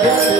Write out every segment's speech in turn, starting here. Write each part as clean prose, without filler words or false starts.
Thank you.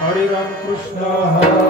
हरे राम कृष्ण हरे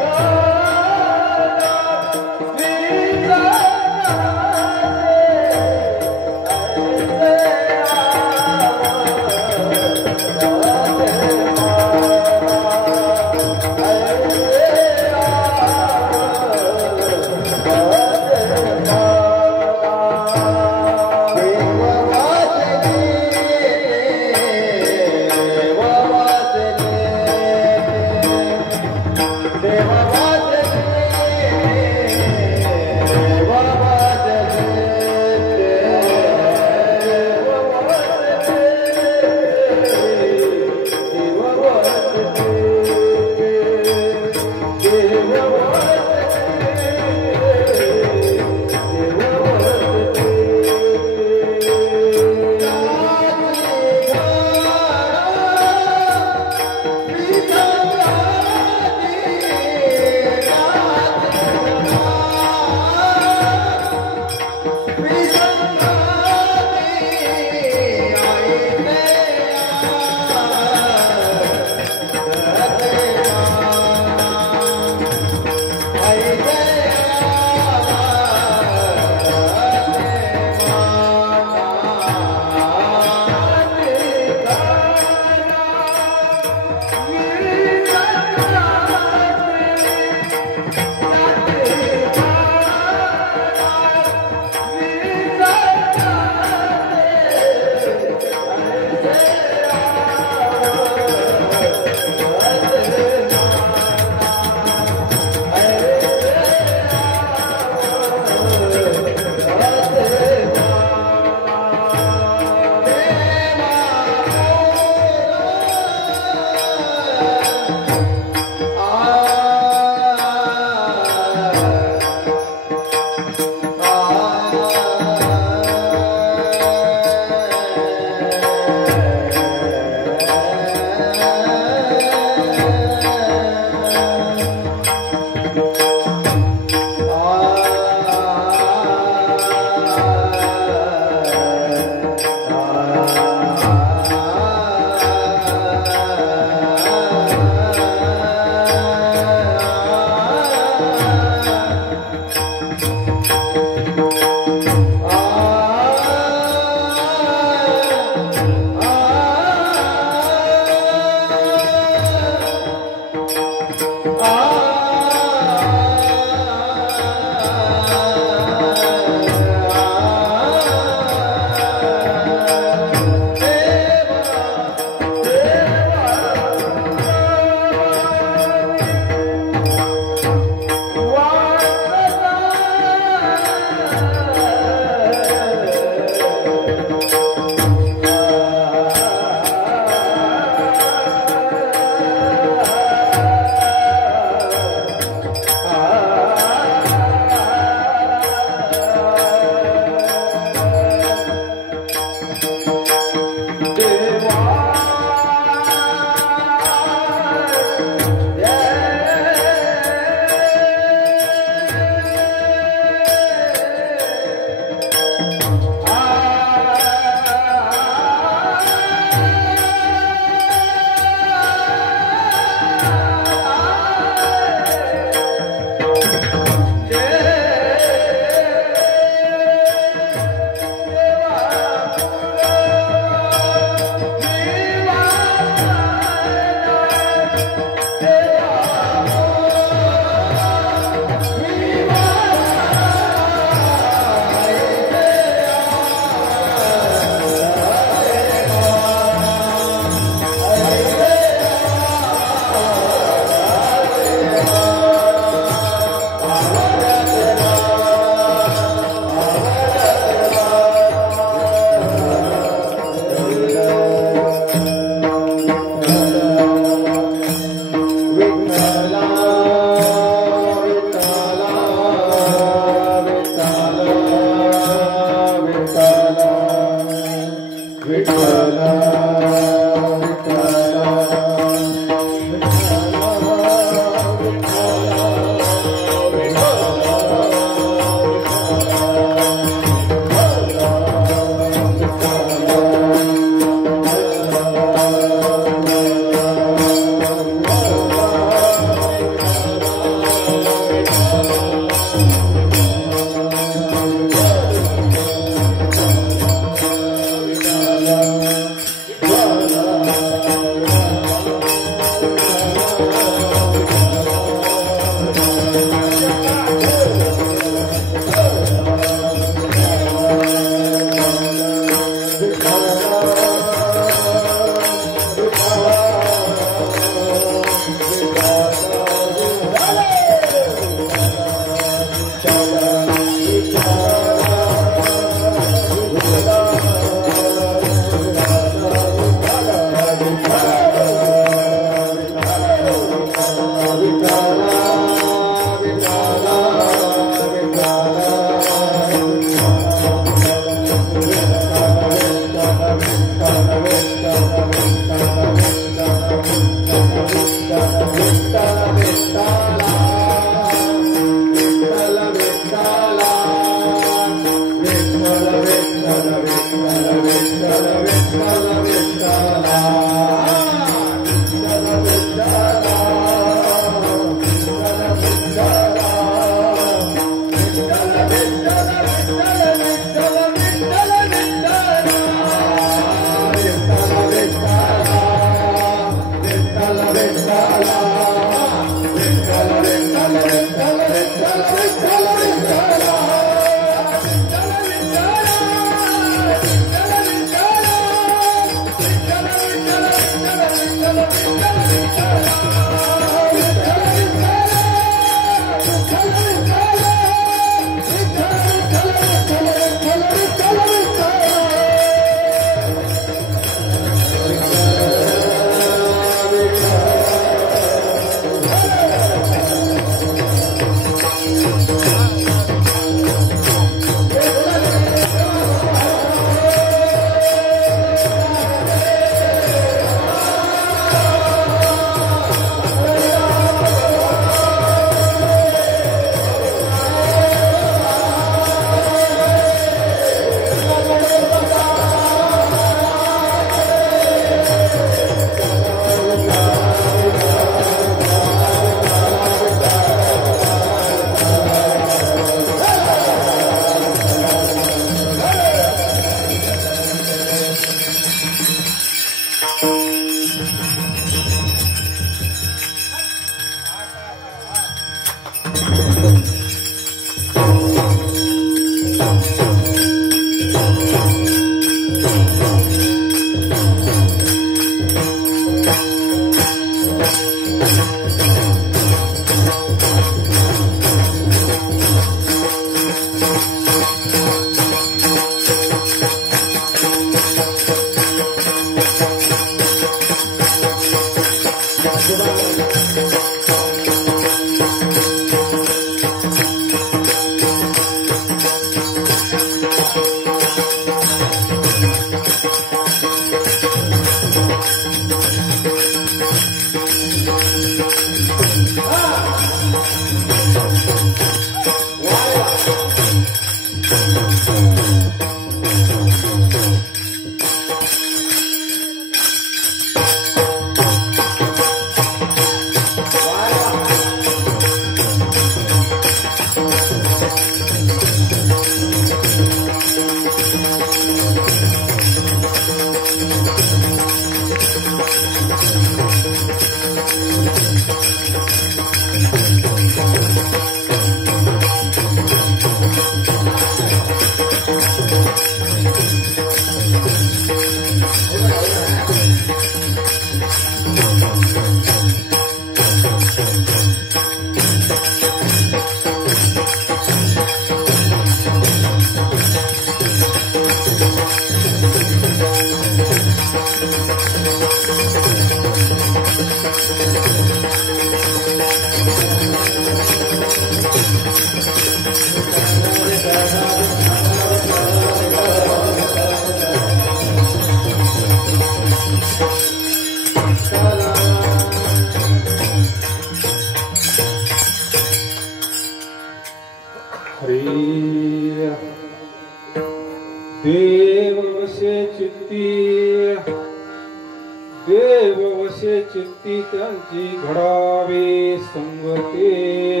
देव वसे चित्ती त्यांची घडावे संगते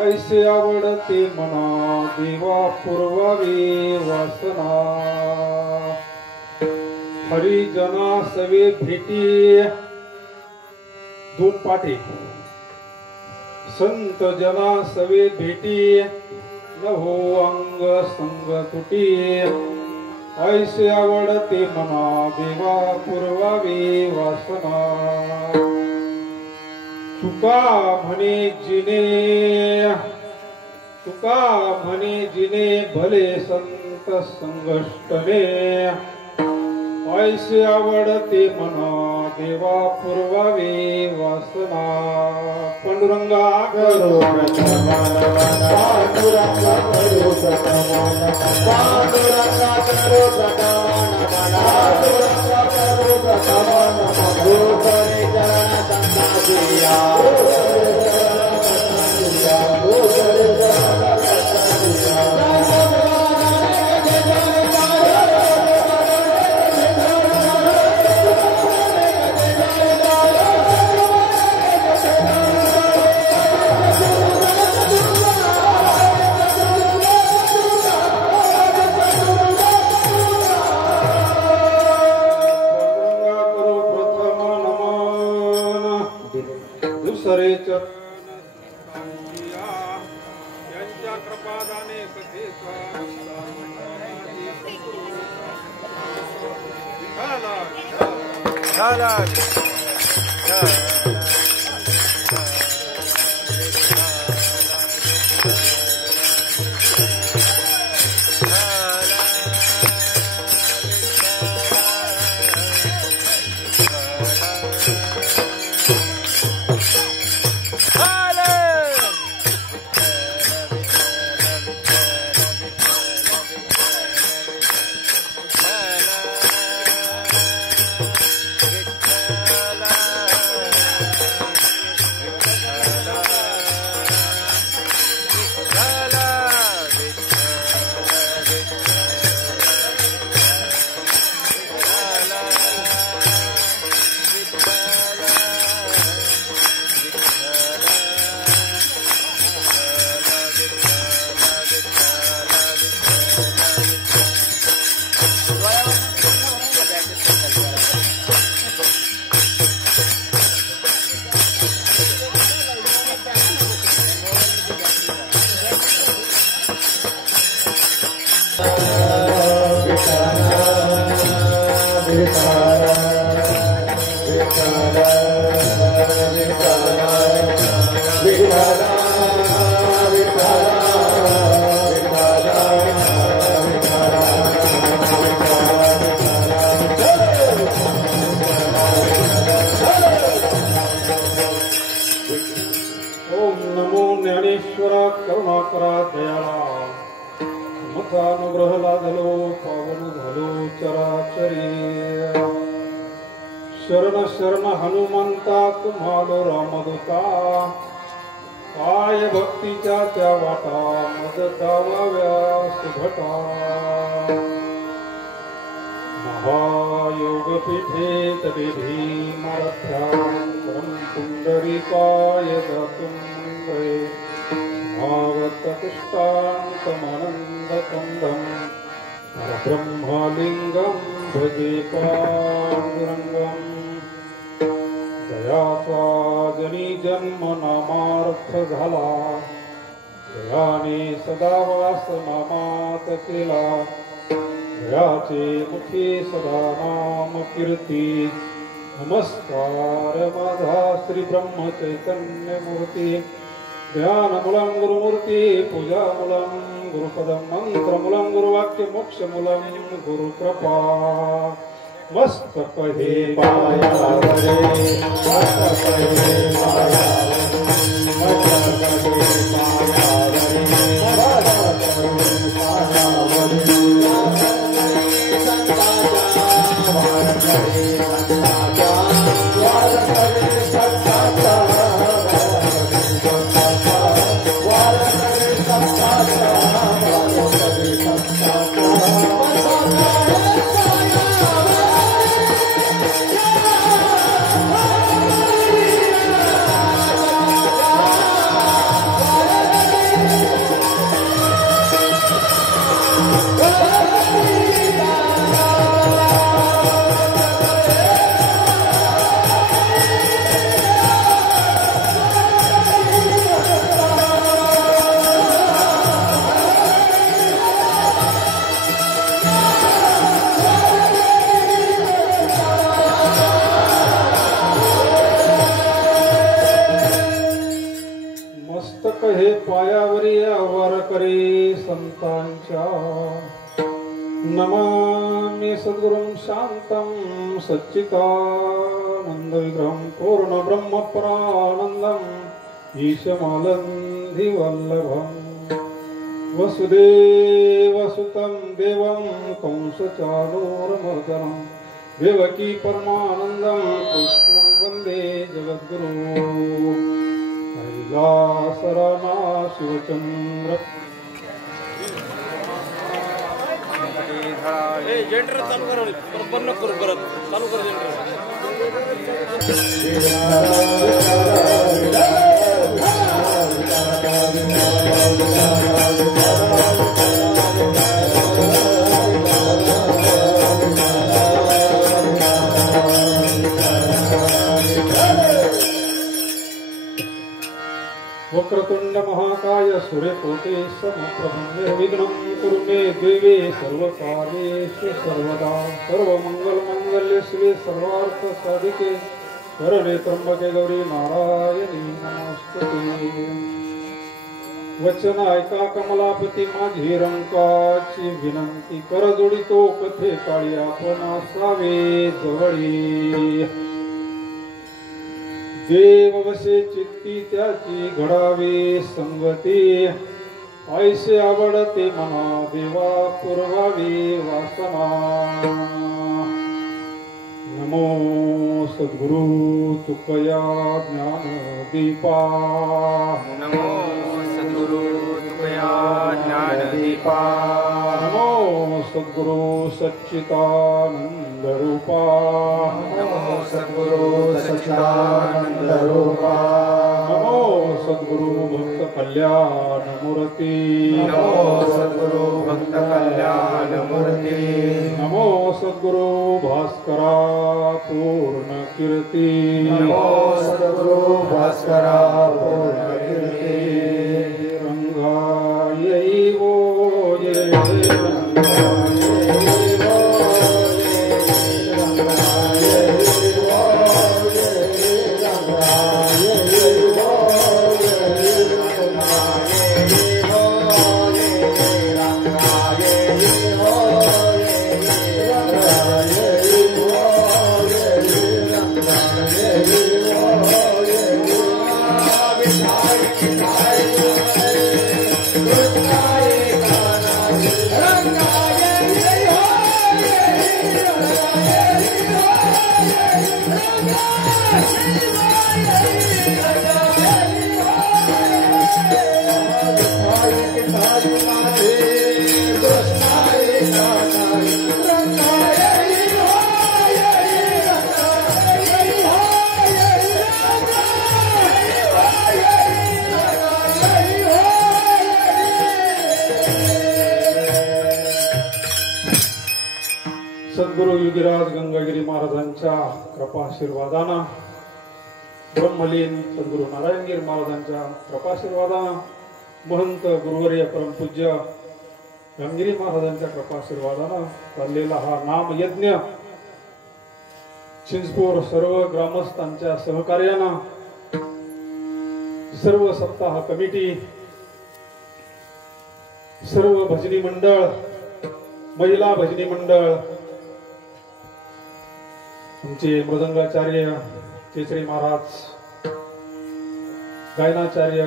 ऐसे आवडते मना देवा पुरवावे वासना हरिजना सवे भेटी दोन पाटे संत जना सवे भेटी न हो अंग संग तुटी ऐसे आवडते मना देवा पुरवावी वासना तुका म्हणे जिने भले संत संगष्टने ऐसे आवडते मना देवा पुरवावे वासना पांडुरंगा करो पांडुरंगा करो पांडुरंगा करो पांडुरंगा करो करे चरण संतादिया यांच्या कृपादाने करुणाकरा दयाळा मचा अनुग्रह लादलो पावन झालो चराचरी शरण शरण हनुमंता तुम्हाला रामदूता काय भक्तीच्या त्या वाटा मद दावाव्या सुभटा महायोग पीठे तदेधी मारथ्यां परम पुंडरीकाय दातुं मंगळे भागवततिष्ठान्तमानन्दकन्दं ब्रह्मलिङ्गं भजे पाण्डुरङ्गं दयाचा जनी जन्म नामार्थ झाला दयाने सदा वास नामात केला दयाचे मुखी सदा नाम कीर्ती नमस्कार माझा श्री ब्रह्म चैतन्य मूर्ती ध्यानमूलं गुरुमूर्ति पूजामूलं गुरुपदं मंत्रमूलं गुरुवाक्य मोक्षमूलं गुरुकृपा मस्तकहे पाया रे मस्तकहे पाया हे पायावरी आवार करे संतांच्या नमामि सद्गुरुं शांतं सच्चिदानंद विग्रहं पूर्ण ब्रह्म परानंदं ईशमालंधि वल्लभं वसुदेवसुतं देवं कंसचाणूरमर्दनं देवकी परमानंदं कृष्णं वन्दे जगद्गुरुं कैलासराना शिवचंद्र जनरेटर चालू करा बंद करू परत चालू कर वक्रतुंड महाकाय सूर्यकोटि समप्रभं निर्विघ्नं कुरु मे देवी सर्वकार्येषु सर्वदा सर्वमंगलमांगल्ये शिवे सर्वार्थसाधिके शरणे त्र्यंबके गौरी नारायणी नमोस्तुते वचन ऐका कमलापती माझी रंकाची विनंती कर जोडितो कथे काळी आपण असावे जवळी देव वसे चित्ती त्याची घडावी संगती ऐसे आवडते मना देवा पुरवावी वासना नमो सद्गुरु तुकया ज्ञान दीपा नमो सद्गुरु तुकया ज्ञान दीपा नमो सद्गुरु सच्चिदानंद रूपा नमो सद्गुरु सच्चिदानंद रूपा नमो सद्गुरु भक्त कल्याण मूर्ति नमो सद्गुरु भक्त कल्याण मूर्ति नमो सद्गुरु भास्करा पूर्ण कीर्ति नमो सद्गुरु भास्करा पूर्ण कीर्ति रंगायै वो ये सद्गुरु योगीराज गंगागिरी महाराजांच्या कृपाशीर्वादानं ब्रह्मलीन सद्गुरु नारायणगिरी महाराजांच्या कृपाशीर्वादानं महंत गुरुवर्य परमपूज्य गंगागिरी महाराजांच्या कृपाशीर्वादानं चाललेला हा नाम यज्ञ चिंचपूर सर्व ग्रामस्थांच्या सहकार्यानं सर्व सप्ताह कमिटी सर्व भजनी मंडळ महिला भजनी मंडळ आमचे मृदंगाचार्य केसरी महाराज गायनाचार्य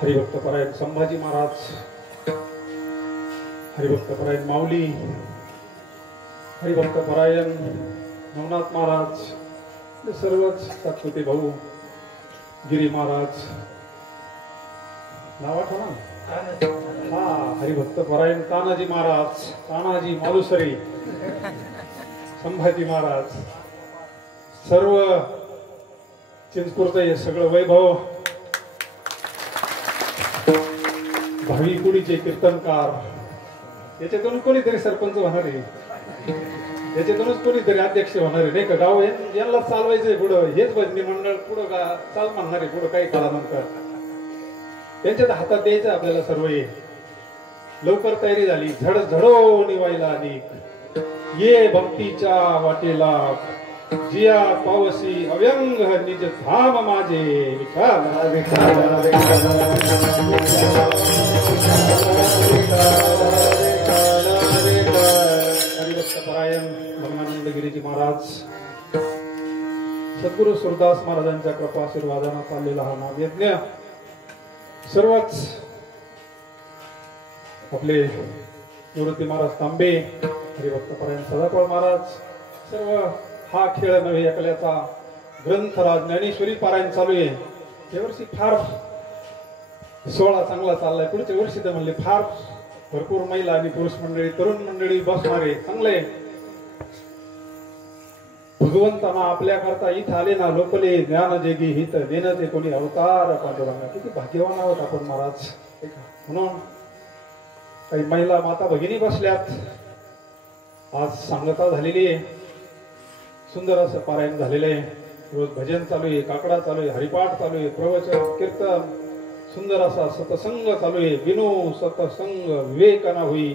हरिभक्तपरायण संभाजी महाराज हरिभक्तपरायण माऊली हरिभक्तपरायण नवनाथ महाराज हे सर्वच सातपुते भाऊ गिरी महाराज नाव आठवा ना हा हरिभक्तपरायण तानाजी महाराज तानाजी मालुसरी संभाजी महाराज सर्व चिंचपूरचं हे सगळं वैभव भावी कुडीचे कीर्तनकार याच्यातून कोणीतरी सरपंच होणार आहे याच्यातूनच कोणीतरी अध्यक्ष होणार आहे नाही का गाव यांना चालवायचंय पुढं हेच भजनी मंडळ पुढं का चाल म्हणणार आहे पुढं काही काळानंतर त्यांच्यात हातात द्यायचं आपल्याला सर्व हे लवकर तयारी झाली झडझडो निवायला अनेक ये भक्तीच्या वाटेला जिया पावसी अव्यंग निज धाम माझे विठ्ठल हरिभक्त परायण ब्रह्मानंद गिरीजी महाराज सद्गुरु सुरदास महाराजांच्या कृपा आशीर्वादाने चाललेला हा नामयज्ञ सर्वच आपले निवृत्ती महाराज तांबे हरिभक्त परायण सदाफळ महाराज सर्व हा खेळ नव्हे एकल्याचा ग्रंथराज ज्ञानेश्वरी पारायण चालू आहे. यावर्षी फार सोहळा चांगला चाललाय. पुढच्या वर्षी तर म्हणले फार भरपूर महिला आणि पुरुष मंडळी तरुण मंडळी बसणारे चांगले. भगवंतांना आपल्या करता इथं आले ना लोकले ज्ञान जेगी हित देणं ते कोणी अवतार पांडुरंगा. किती भाग्यवान आहोत आपण महाराज. म्हणून काही महिला माता भगिनी बसल्यात. आज सांगता झालेली आहे. सुंदर असं पारायण झालेलं आहे. रोज भजन चालू आहे, काकडा चालू आहे, हरिपाठ चालू आहे, प्रवचन कीर्तन सुंदर असा सतसंग चालू आहे. बिनु सतसंग विवेकना होई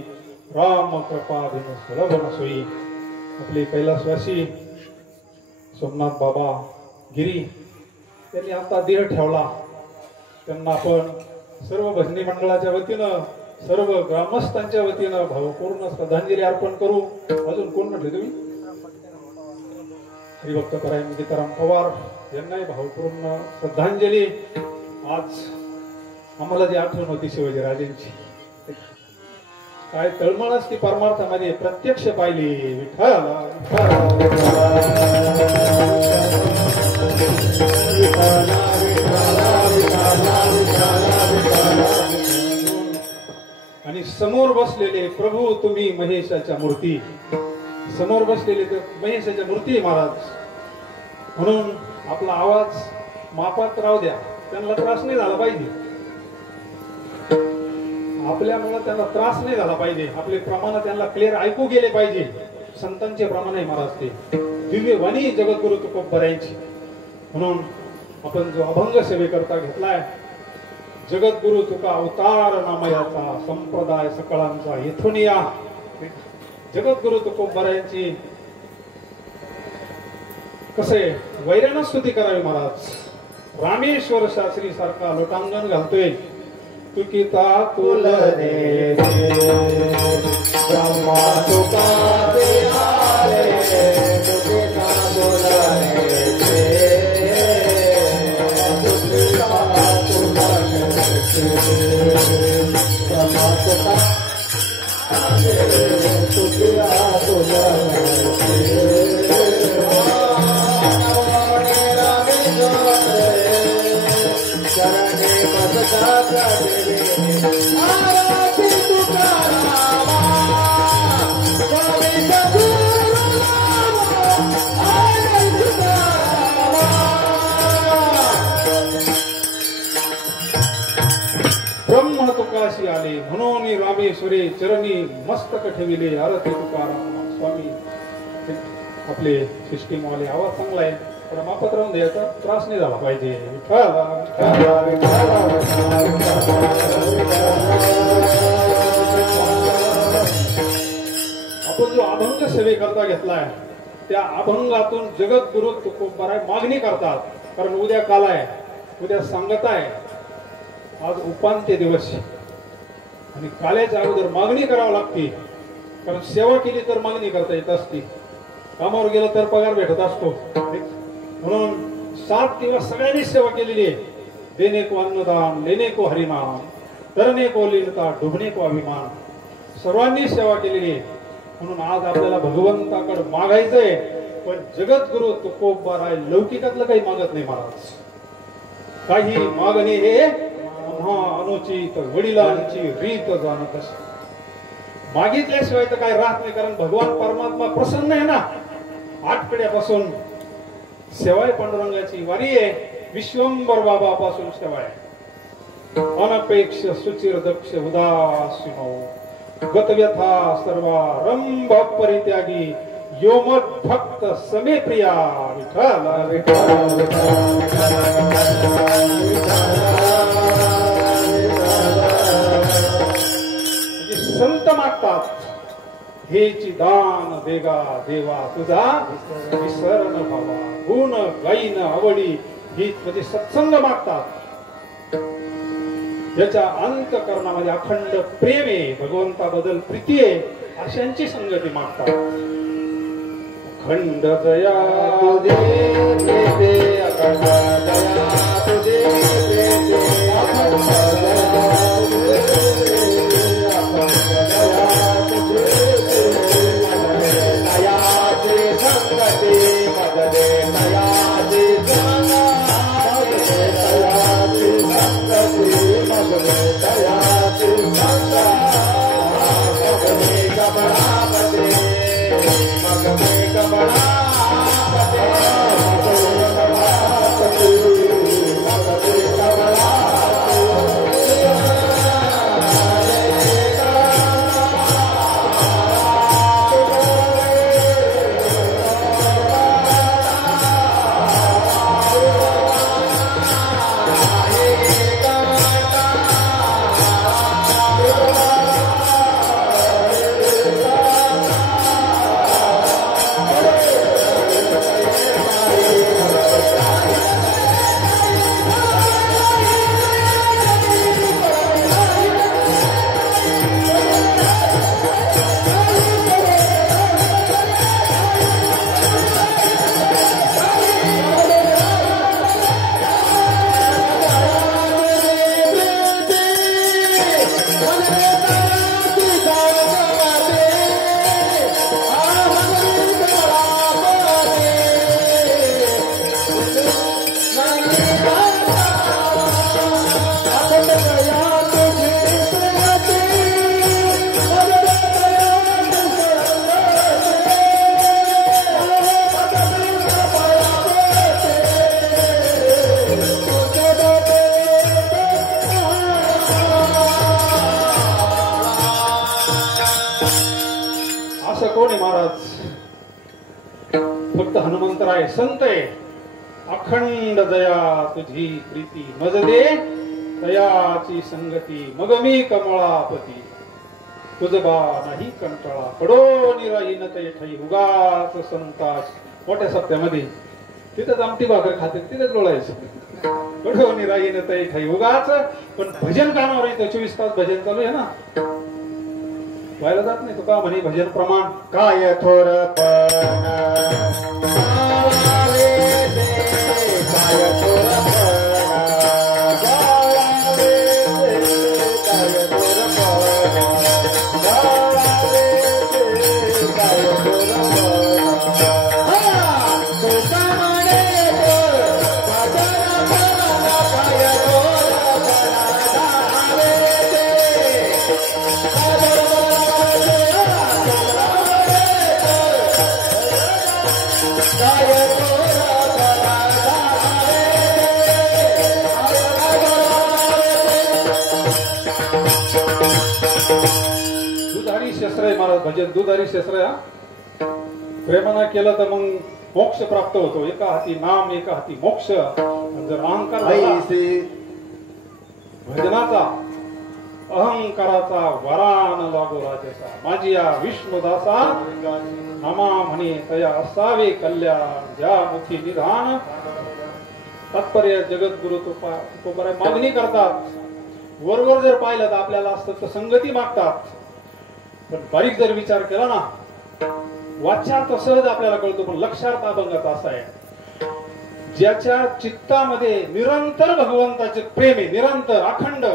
राम कृपा बिनु सुलभ नसोई. आपले कैलासवासी सोमनाथ बाबा गिरी त्यांनी आता देह ठेवला. त्यांना आपण सर्व भजनी मंडळाच्या वतीनं सर्व ग्रामस्थांच्या वतीनं भावपूर्ण श्रद्धांजली अर्पण करू. अजून कोण म्हटले तुम्ही? हरिभक्त परायण गीताराम पवार यांनाही भावपूर्ण श्रद्धांजली. आज आम्हाला जी आठवण होती शिवाजी राजेंची काय तळमळच ती परमार्थामध्ये प्रत्यक्ष पाहिली. विठ्ठल आणि समोर बसलेले प्रभू तुम्ही महेशाच्या मूर्ती. समोर बसलेले तर महेशाच्या मूर्ती महाराज. म्हणून आपला आवाज मापात राहू द्या. त्यांना त्रास नाही झाला पाहिजे. आपल्यामुळे त्यांना त्रास नाही झाला पाहिजे. आपले प्रमाण त्यांना क्लिअर ऐकू गेले पाहिजे. संतांचे प्रमाण आहे महाराज ते दिव्य वाणी जगद्गुरु तुकोबरायांची. म्हणून आपण जो अभंग सेवेकरता घेतलाय जगद्गुरु तुका अवतार नामयाचा संप्रदाय सकळांचा येथून या. जगद्गुरु तुकोबरायांची कसे वैरानं स्तुती करावी महाराज. रामेश्वर शास्त्री सारखा लोटांगण घालतोय. तुकिता तुल रे ब्रह्मा तुका दे आरे तुकिता तुल रे तुकिता तुल रे ब्रह्मा तुका दे तुकिता तुल ब्रह्म तुकाशी आले म्हणून रामेश्वरे चरणी मस्तक ठेविले. आरती तुकाराम स्वामी. आपले सिस्टीमवाले आवाज चांगला आहे. थोडा मापत राहून द्यायचा त्रास नाही झाला पाहिजे. आपण जो अभंग सेवेकरता घेतलाय त्या अभंगातून जगद्गुरु तुकोबराय मागणी करतात. कारण उद्या काल आहे, उद्या सांगत आहे, आज उपांत्य दिवस आणि काल्याच्या अगोदर मागणी करावी लागते. कारण सेवा केली तर मागणी करता येत असते. कामावर गेलं तर पगार भेटत असतो. म्हणून 7 दिवस सगळ्यांनी सेवा केलेली आहे. देणे को अन्नदान, लेणे को हरिनाम, करणे को लीनता, डुबणे को अभिमान. सर्वांनी सेवा केलेली आहे. म्हणून आज आपल्याला भगवंताकडे मागायचंय. पण जगद्गुरु तुकोबराय लौकिकातलं काही मागत नाही महाराज. काही मागणे हे अनुचित वडिलांची रीत जाणत असे. मागितल्याशिवाय तर काय राहत नाही. कारण भगवान परमात्मा प्रसन्न आहे ना. 8 पिढ्यापासून सेवाय पांडुरंगाची वारी आहे. विश्वंभर बाबापासून सेवा आहे. अनपेक्ष सुचिर दक्ष उदासीनो गतव्यथा सर्वारंभ परित्यागी योमत भक्त समे प्रिया. संत मागतात हेची दान देगा देवा तुझा विसर न व्हावा. गुण गाईन आवडी ही म्हणजे सत्संग मागतात. ज्याच्या अंतःकरणामध्ये अखंड प्रेम आहे, भगवंताबद्दल प्रीती आहे, अशांची संगती मागतात. अखंड दया तुझे प्रेते, अखंड दया तुझे प्रेते, अखंड दया तुझे प्रेते, अखंड दया तुझे प्रेते, दयाची संगती मगदे, दयाची संगती, दयाची संगती मगदे, दयाची संगती मगदे कमळापते, मगदे कमळापते, मगदे कमळापते, मगदे असं कोण आहे महाराज? फक्त हनुमंतराय संत आहे. अखंड दया तुझी प्रीती मज दे, दयाची संगती मग मी कमळापती. तुझबा नाही कंटाळा पडो निराईन ते ठाई, उगाच संतास. मोठ्या सप्त्यामध्ये तिथंच आमटी भाकर खाते, तिथेच लोळायचं. पडो निराईन ते ठाई उगाच. पण भजन गाण्यावर इथं 24 तास भजन चालू आहे ना, व्हायला जात नाही. तुका म्हणे भजन प्रमाण काय थोरपण, काय थोरपण, दुधारी शस्त्र आहे महाराज. भजन दुधारी शस्त्र आहे. प्रेमानं केलं तर मग मोक्ष प्राप्त होतो. एका हाती नाम, एका हाती मोक्ष. जर अहंकार भजनाचा, अहंकाराचा वरान लागो राजसा. माझी या विष्णुदासा नामा म्हणे तया असावे कल्याण, ज्या मुखी निधान. तात्पर्य जगद्गुरु तो बऱ्या मागणी करतात. वरवर जर पाहिलं तर आपल्याला असतं तर संगती मागतात. पण बारीक जर विचार केला ना, वाच्यार्थ सहज आपल्याला कळतो, पण लक्षार्थ अभंगाचा असा आहे, ज्याच्या चित्तामध्ये निरंतर भगवंताचे प्रेम आहे, निरंतर अखंड.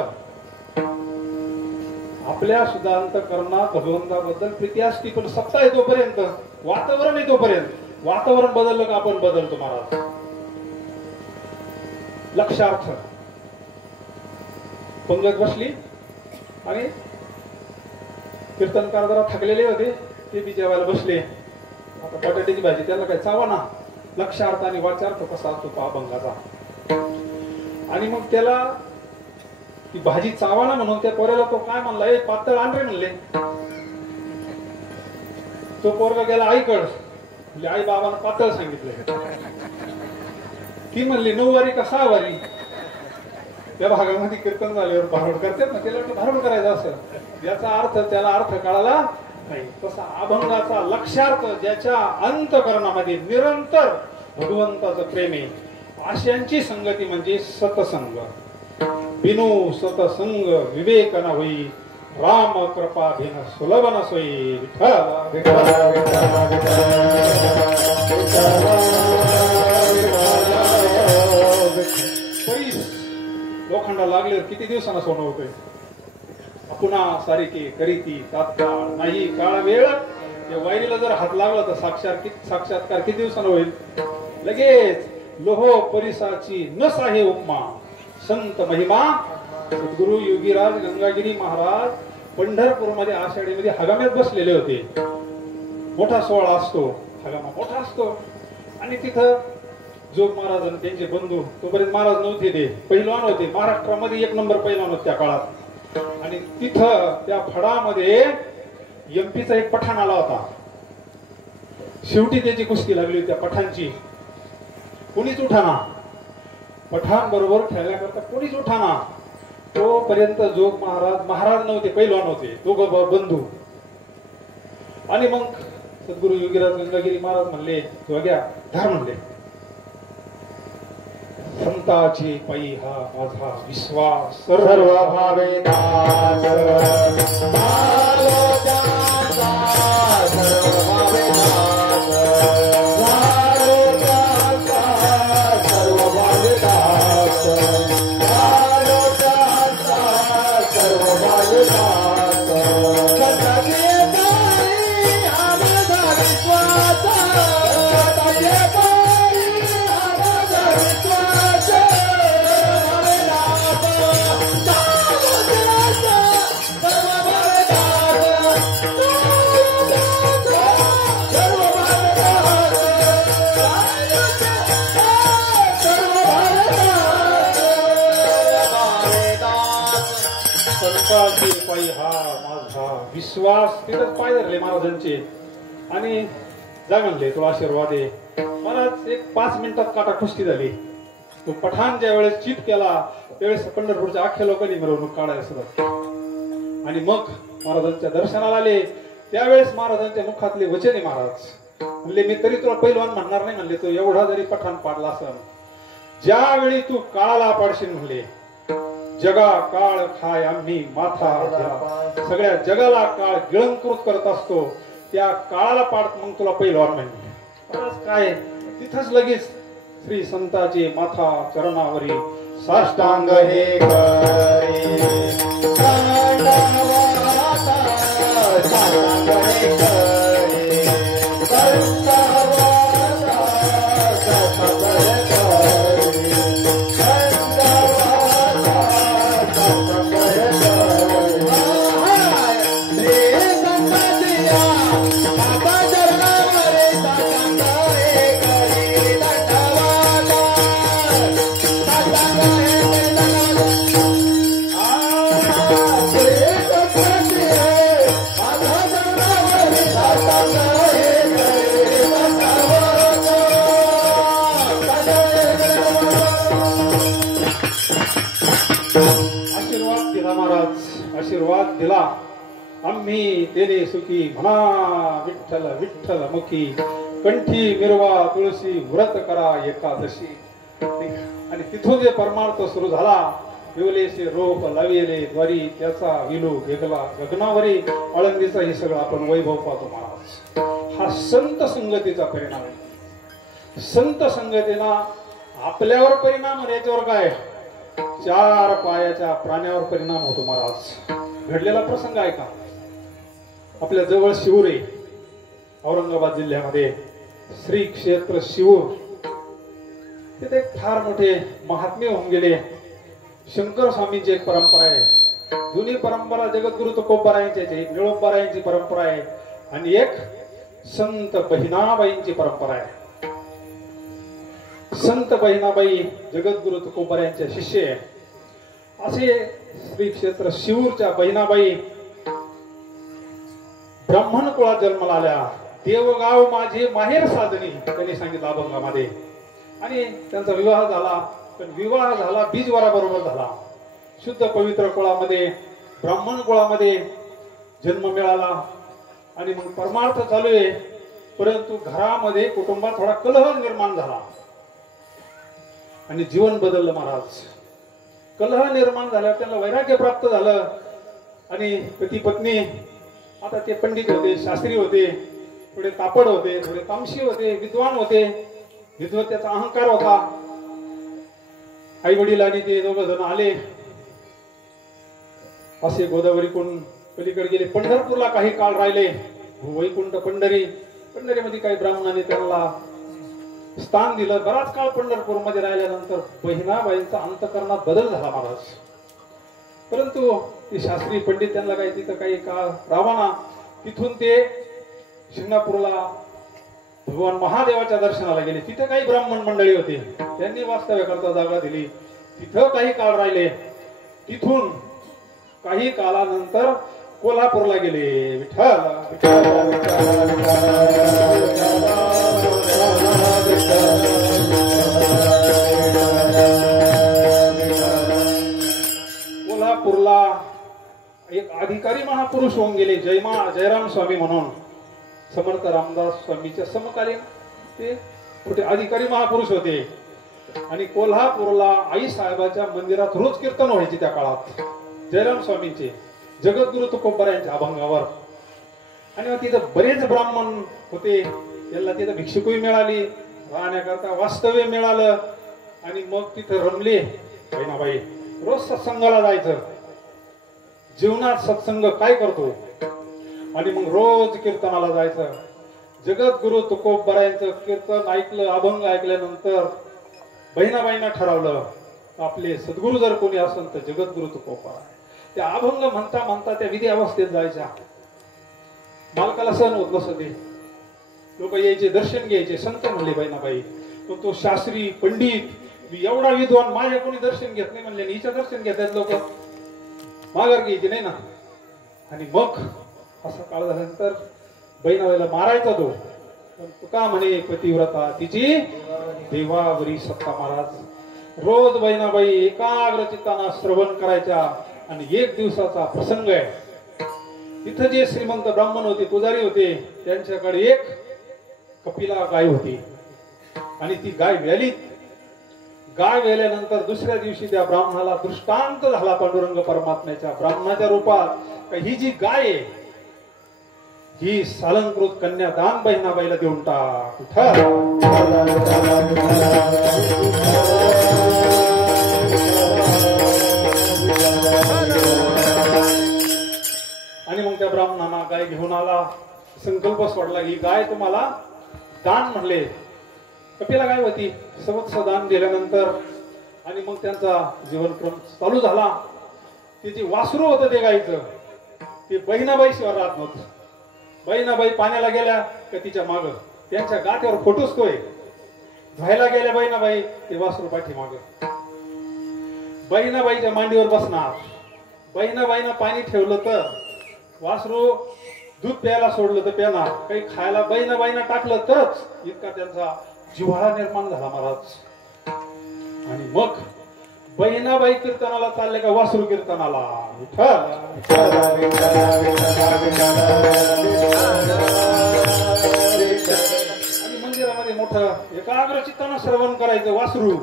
आपल्या सुद्धा अंतःकरणात भगवंताबद्दल प्रीती असती, पण सत्ता आहे तोपर्यंत, वातावरण आहे तोपर्यंत. वातावरण बदललं का आपण बदलतो महाराज. लक्षार्थ पंगत बसली आणि कीर्तनकार जरा थकलेले होते, ते बी जेवायला बसले. आता बटाट्याची भाजी त्याला काय चावा ना. लक्षार्थ आणि वाचार्थ कसा असतो तो अभंगाचा. आणि मग त्याला ती भाजी चावाना म्हणून त्या पोऱ्याला तो काय म्हणला, ए पातळ आण रे म्हणले. तो पोरगा गेला आईकड, म्हणजे आई बाबांना पातळ सांगितलं. ती म्हणली 9 वारी का 6 वारी. त्या भागामध्ये कीर्तन झाल्यावर भारुड करतात ना, त्याला भारुड करायचं असं. याचा अर्थ त्याला अर्थ कळाला. आहे तसा अभंगाचा लक्षार्थ ज्याच्या अंतकरणामध्ये निरंतर भगवंताचं प्रेम आहे अशांची संगती म्हणजे सतसंग. बिनु सतसंग विवेक न होई, राम कृपा भिन सुलभ न सोई. लोखंडा लागल्यावर किती दिवसांना सोनं होतंय. पुन्हा सारिके करीती तात्काळ नाही काळ वेळ. वायरीला जर हात लागला तर साक्षात्कार किती दिवसांना होईल. लगेच लोहो परिसाची नस आहे उपमा. संत महिमा सद्गुरु योगीराज गंगागिरी महाराज पंढरपूरमध्ये आषाढीमध्ये हगाम्यात बसलेले होते. मोठा सोहळा असतो, हगामा मोठा असतो. आणि तिथं जोग महाराज आणि त्यांचे बंधू, तोपर्यंत महाराज नव्हते, ते पहिलवान होते. महाराष्ट्रामध्ये 1 नंबर पहिलवान होते त्या काळात. आणि तिथं त्या फडामध्ये एमपीचा एक पठाण आला होता. शेवटी त्याची कुस्ती लागली होती त्या पठाणची. कोणीच उठाना, पठाण बरोबर खेळण्याकरता कोणीच उठाना. तोपर्यंत जोग महाराज नव्हते, पैलवान होते, दोघं बंधू. आणि मग सद्गुरु योगीराज गंगागिरी महाराज म्हणले, जोग्या धर म्हणले. संताची पायी हा माझा विश्वास, सर्व भावे दास. पायी हा माझा विश्वास. तिथंच पाय धरले महाराजांचे आणि जा म्हणले तो आशीर्वाद आहे. महाराज एक 5 मिनिटात काटा कुस्ती झाली. तो पठाण ज्या वेळेस चित केला त्यावेळेस पंढरपूरच्या अख्ख्या लोकांनी मिरवणूक काढायला सुरुवात. आणि मग महाराजांच्या दर्शनाला आले. त्यावेळेस महाराजांच्या मुखातले वचने महाराज म्हणले, मी तरी तुला पैलवान म्हणणार नाही म्हणले, तो एवढा जरी पठाण पाडला असेल. ज्यावेळी तू काळाला पाडशील म्हणले, जगा काळ खाय आम्ही माथा घ्या. सगळ्या जगाला काळ गिळंकृत करत असतो, त्या काळाला पाडत मग तुला पैलवान म्हणले. काय तिथंच लगेच श्री संताचे माथा चरणावरी साष्टांग हे करे. आशीर्वाद दिला आम्ही तेने सुखी म्हणा विठ्ठल विठ्ठल मुखी. कंठी मिरवा तुळशी व्रत करा एकादशी. आणि तिथून जे परमार्थ सुरू झाला, विवलेसे रोप लाविले द्वारी त्याचा विलू वेगला गगनावरी. आळंदीचा हे सगळं आपण वैभव पाहतो महाराज. हा संत संगतीचा परिणाम आहे. संत संगतीला आपल्यावर परिणाम आणि याच्यावर काय 4 पायाच्या प्राण्यावर परिणाम होतो महाराज. घडलेला प्रसंग आहे का आपल्या जवळ शिवूर आहे, औरंगाबाद जिल्ह्यामध्ये श्री क्षेत्र शिवूर. तिथे फार मोठे महात्मे होऊन गेले. शंकर स्वामींची एक परंपरा आहे, जुनी परंपरा. जगद्गुरु तुकोबारायांची, निळोबारायांची परंपरा आहे. आणि एक संत बहिणाबाईंची परंपरा आहे. संत बहिणाबाई जगद्गुरु तुकोबारायांच्या शिष्य आहे. असे श्री क्षेत्र शिवूरच्या बहिणाबाई ब्राह्मण कुळात जन्माला आल्या. देवगाव माझे माहेर साधनी त्यांनी सांगितलं अभंगामध्ये. आणि त्यांचा विवाह झाला. पण विवाह झाला बीजवाराबरोबर झाला. शुद्ध पवित्र कुळामध्ये, ब्राह्मण कुळामध्ये जन्म मिळाला. आणि मग परमार्थ चालू आहे. परंतु घरामध्ये कुटुंबात थोडा कलह निर्माण झाला आणि जीवन बदललं महाराज. कलह निर्माण झाल्यावर त्यांना वैराग्य प्राप्त झालं आणि पती पत्नी, आता ते पंडित होते, शास्त्री होते, थोडे तापड होते, थोडे तामशी होते, विद्वान होते, विद्वत्तेचा अहंकार होता. आई वडील आणि ते दोघ जण आले, असे गोदावरीकडून पलीकडे गेले. पंढरपूरला काही काळ राहिले. वैकुंठ पंढरीमध्ये काही ब्राह्मणांनी त्यांना स्थान दिलं. बराच काळ पंढरपूरमध्ये राहिल्यानंतर बहिणाबाईंचा अंतकरणात बदल झाला महाराज. परंतु ते शास्त्री पंडित त्यांना काही तिथं काही काळ रावाना. तिथून ते शिंगणापूरला भगवान महादेवाच्या दर्शनाला गेले. तिथे काही ब्राह्मण मंडळी होते, त्यांनी वास्तव्याकरता जागा दिली. तिथं काही काळ राहिले. तिथून काही काळानंतर कोल्हापूरला गेले. विठ्ठल कोल्हापूरला एक अधिकारी महापुरुष होऊन गेले, जयराम स्वामी म्हणून. समर्थ रामदास स्वामीच्या समकालीन ते कुठे अधिकारी महापुरुष होते. आणि कोल्हापूरला आई साहेबाच्या मंदिरात रोज कीर्तन व्हायचे त्या काळात जयराम स्वामींचे, जगद्गुरु तुकोबरा यांच्या अभंगावर. आणि मग तिथं बरेच ब्राह्मण होते, त्यांना तिथं भिक्षुकही मिळाली, राहण्याकरता वास्तव्य मिळालं. आणि मग तिथं रमले बहिणाबाई. रोज सत्संगाला जायचं. जीवनात सत्संग काय करतो, आणि मग रोज कीर्तनाला जायचं. जगद्गुरु तुकोबरा यांचं कीर्तन ऐकलं, अभंग ऐकल्यानंतर बहिणाबाईंना ठरवलं आपले सद्गुरु जर कोणी असेल तर जगद्गुरु तुकोबरा. त्या अभंग म्हणता म्हणता त्या विधी अवस्थेत जायच्या. मालकाला सहन होत नसत ते. लोक यायचे, दर्शन घ्यायचे. संत म्हणले बहिणाबाई, पण तो शास्त्री पंडित मी एवढा विद्वान, माझ्या कोणी दर्शन घेत नाही म्हणले. हिचं दर्शन घेतात लोक, माघार घ्यायची नाही ना. आणि मग असा काळ झाल्यानंतर बहिणाबाईला मारायचा तो. पण तुका म्हणे पतिव्रता तिची देवावरी सत्ता महाराज. रोज बहिणाबाई एकाग्र चित्तानं श्रवण करायच्या. आणि एक दिवसाचा प्रसंग आहे. तिथं जे श्रीमंत ब्राह्मण होते, पुजारी होते, त्यांच्याकडे एक कपिला गाय होती. आणि ती गाय व्याली. गाय व्याल्यानंतर दुसऱ्या दिवशी त्या ब्राह्मणाला दृष्टांत झाला पांडुरंग परमात्म्याच्या ब्राह्मणाच्या रूपात. ही जी गाय आहे ही सालंकृत कन्यादान बहिणाबाईला देऊन टाक. आणि मग त्या ब्राह्मणाला गाय घेऊन आला. संकल्प सोडला, ही गाय तुम्हाला दान म्हणले. कपिला गाय होती. सवत्स दान दिल्यानंतर आणि मग त्यांचा जीवनक्रम चालू झाला. ते जे वासरू होतं ते गायचं, ते बहिणाबाई शिवाय राहत नव्हतं. बहिणाबाई पाण्याला गेल्या का तिच्या माग त्यांच्या गाठ्यावर फोटोसतोय. धुवायला गेल्या बहिणाबाई, ते वासरू पाठी माग बहिणाबाईच्या मांडीवर बसणार. बहिणाबाईनं पाणी ठेवलं तर वासरू, दूध प्यायला सोडलं तर प्याणार, काही खायला बहिणाबाईनं टाकलं तरच. इतका त्यांचा जिव्हाळा निर्माण झाला महाराज. आणि मग बहिणाबाई कीर्तनाला चालले का वासरू कीर्तनाला. आणि मंदिरामध्ये मोठं एकाग्र चित्तानं श्रवण करायचं. वासरू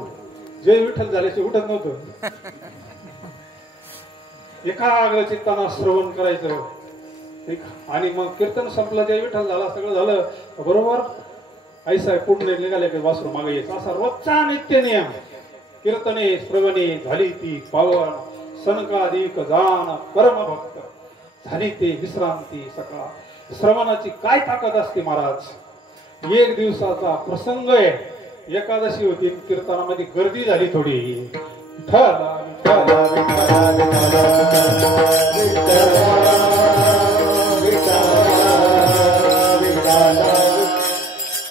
जय विठ्ठल झाल्याचे उठत नव्हतं. एकाग्र चित्तानं श्रवण करायचं. आणि मग कीर्तन संपलं, जय विठ्ठल झाला, सगळं झालं बरोबर. आई साहेब पुढे निघाले की वासरू मागे यायचं. असा रोजचा नित्य नियम. कीर्तने श्रवणे झाली ती पावन, सनकाधिक जाण परम भक्त झाली ते विश्रांती सकाळ. श्रवणाची काय ताकद असते महाराज. एक दिवसाचा प्रसंग आहे. एकादशी होती, कीर्तनामध्ये गर्दी झाली थोडी.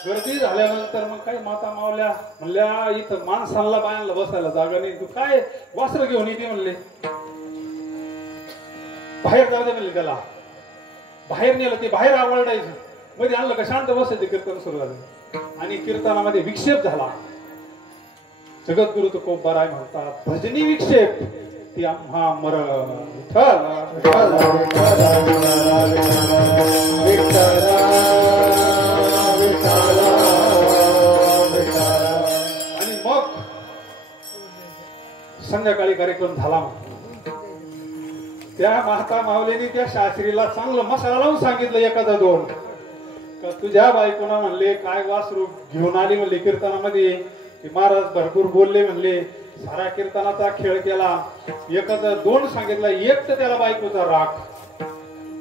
गर्दी झाल्यानंतर मग काही माता मावल्या म्हणल्या, इथं माणसाला बायांना बसायला जागा नाही, तू काय वासर घेऊन येते म्हणले. बाहेर जाऊ दे म्हणले. त्याला बाहेर नेलं, ते बाहेर आवडायचं. मध्ये आणलं का शांत बसायचं. कीर्तन सुरू झालं आणि कीर्तनामध्ये विक्षेप झाला. जगद्गुरु तुकोबराय म्हणतात, भजनी विक्षेप. ती आम्हा मर विठ्ठल विठ्ठल आणि मग संध्याकाळी कार्यक्रम झाला. त्या महाता माऊलीने त्या शास्त्रीला चांगलं मसाला लावून सांगितलं एखादा दोन का तुझ्या बायकोना म्हणले काय वासरू घेऊन आली म्हणले कीर्तनामध्ये. महाराज भरपूर बोलले म्हणले, सारा कीर्तनाचा खेळ केला, एखादा दोन सांगितला, एक तर त्याला बायकोचा राग.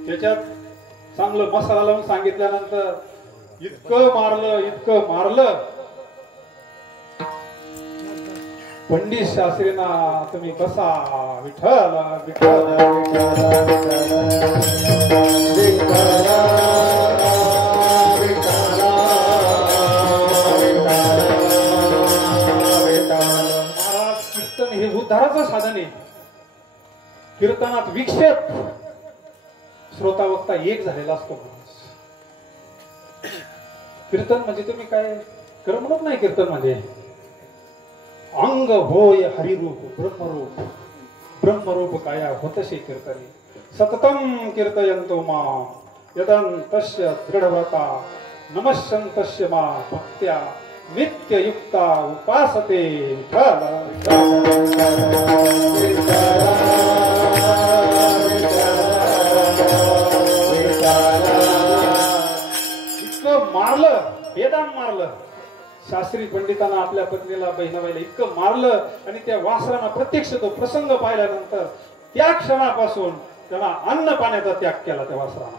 त्याच्यात चांगलं मसाला लावून सांगितल्यानंतर इतकं मारलं पंडित शास्त्रीना तुम्ही बसा विठ्ठल विठ्ठल महाराज कीर्तन हे उद्धाराचं साधन आहे. कीर्तनात विक्षेप श्रोता वक्ता एक झालेला असतो. कीर्तन म्हणजे तुम्ही काय करमणूक नाही. कीर्तन म्हणजे अंग होय हरिरूप ब्रह्मरूप, ब्रह्मरूप काया होतसे कीर्तने सततम कीर्तयन्तो मां यदन्तस्य दृढव्रता नमस्यन्तस्य मा भक्त्या नित्ययुक्ता उपासते विठ्ठल. इतकं मारलं, बेदाम मारलं शास्त्री पंडितांना आपल्या पत्नीला बहिणाबाईला, इतकं मारलं आणि त्या वासरानं प्रत्यक्ष तो प्रसंग पाहिल्यानंतर त्या क्षणापासून त्यांना अन्न पाण्याचा त्याग केला. त्या वासरानं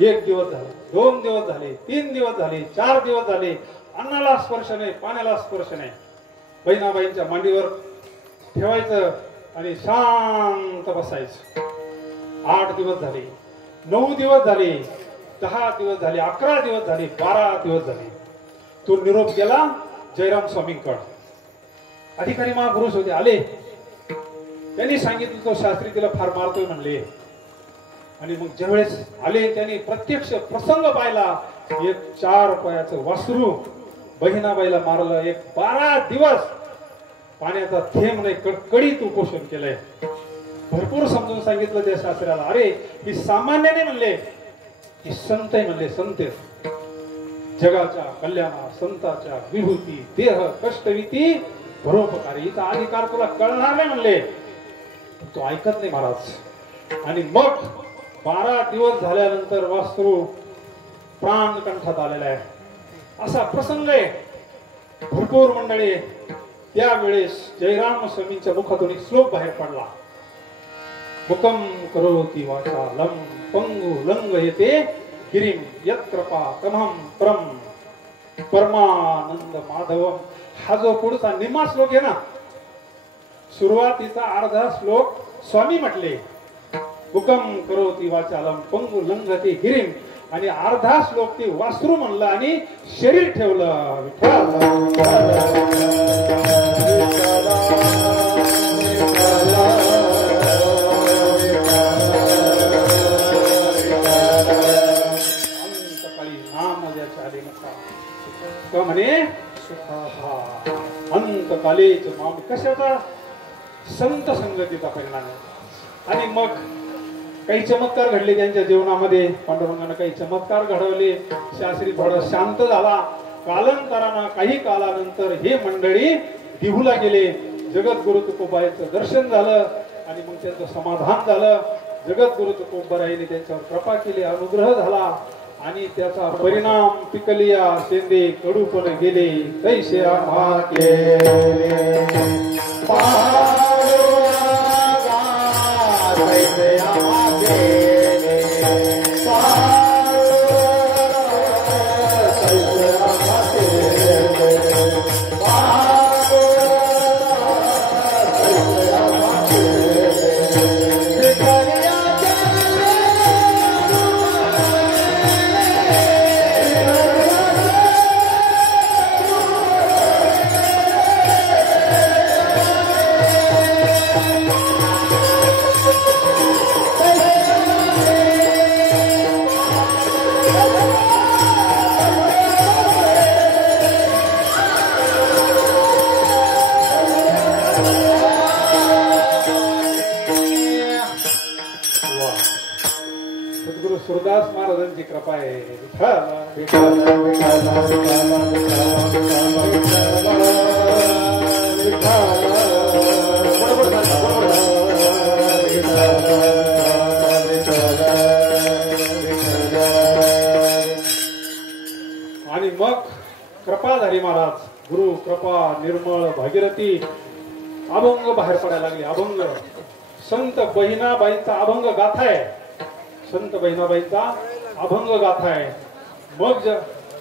1 दिवस झाले, 2 दिवस झाले, 3 दिवस झाले, 4 दिवस झाले, अन्नाला स्पर्श नाही, पाण्याला स्पर्श नाही. बहिणाबाईंच्या मांडीवर ठेवायचं आणि शांत बसायचं. 8 दिवस झाले, 9 दिवस झाले, 10 दिवस झाले, 11 दिवस झाले, 12 दिवस झाले. तो निरोप गेला जयराम स्वामींकड. अधिकारी महापुरुष होते, आले. त्यांनी सांगितलं तो शास्त्री तिला फार मारतोय म्हणले. आणि मग ज्यावेळेस आले त्यांनी प्रत्यक्ष प्रसंग पाहिला. एक 4 पायाचं वासरू बहिणाबाईला मारलं. एक 12 दिवस पाण्याचा थेंब नाही, कडकडीत उपोषण केलंय. भरपूर समजून सांगितलं त्या शास्त्राला. अरे ही सामान्य नाही म्हणले, ही संत आहे म्हणले. संत जगाच्या कल्याणा संताच्या विभूती देह कष्टविती परोपकारी, हिचा अधिकार तुला कळणार नाही म्हणले. तो ऐकत नाही महाराज. आणि मग 12 दिवस झाल्यानंतर वासरू प्राण कंठात आलेला आहे. असा प्रसंग आहे. भरपूर मंडळी त्यावेळेस जयराम स्वामींच्या मुखातून एक श्लोक बाहेर पडला. मुकम करोति वाचालम पंगु लंग येते गिरिम यत्कृपा तमहं परम परमानंद माधवम. हा जो पुढचा निम्मा श्लोक आहे ना, सुरुवातीचा अर्धा श्लोक स्वामी म्हटले हुकम करोति वाचालम पंगु लंघते गिरिम, आणि अर्धा श्लोक ते वासरू म्हणलं आणि शरीर ठेवलं. अंतकाळी नाम ज्याच्या आले नका म्हणे अंतकालीच नाम. कशाचा? संत संगतीचा परिणाम आहे. आणि मग काही चमत्कार घडले त्यांच्या जीवनामध्ये. पांडुरंगानं काही चमत्कार घडवले. शास्त्री थोडा शांत झाला. कालांतरानं काही कालानंतर हे मंडळी दिहुला गेले. जगद्गुरु तुकोबाईचं दर्शन झालं आणि मग त्यांचं समाधान झालं. जगद्गुरु तुकोबाईने त्यांच्यावर कृपा केली, अनुग्रह झाला आणि त्याचा परिणाम पिकलिया शेंदे कडूपण गेले तैसे सुरदास महाराजांची कृपा आहे. विठ्ठल, विठ्ठल, विठ्ठल, विठ्ठल, विठ्ठल. बरोबर झालं, बरोबर झालं. आणि मग कृपाधारी महाराज, गुरु कृपा निर्मळ भागीरथी अभंग बाहेर पडायला लागले. अभंग संत बहिणाबाईंचा अभंग गाथा आहे. संत बहिणाबाईंचा अभंग गाथा आहे. मग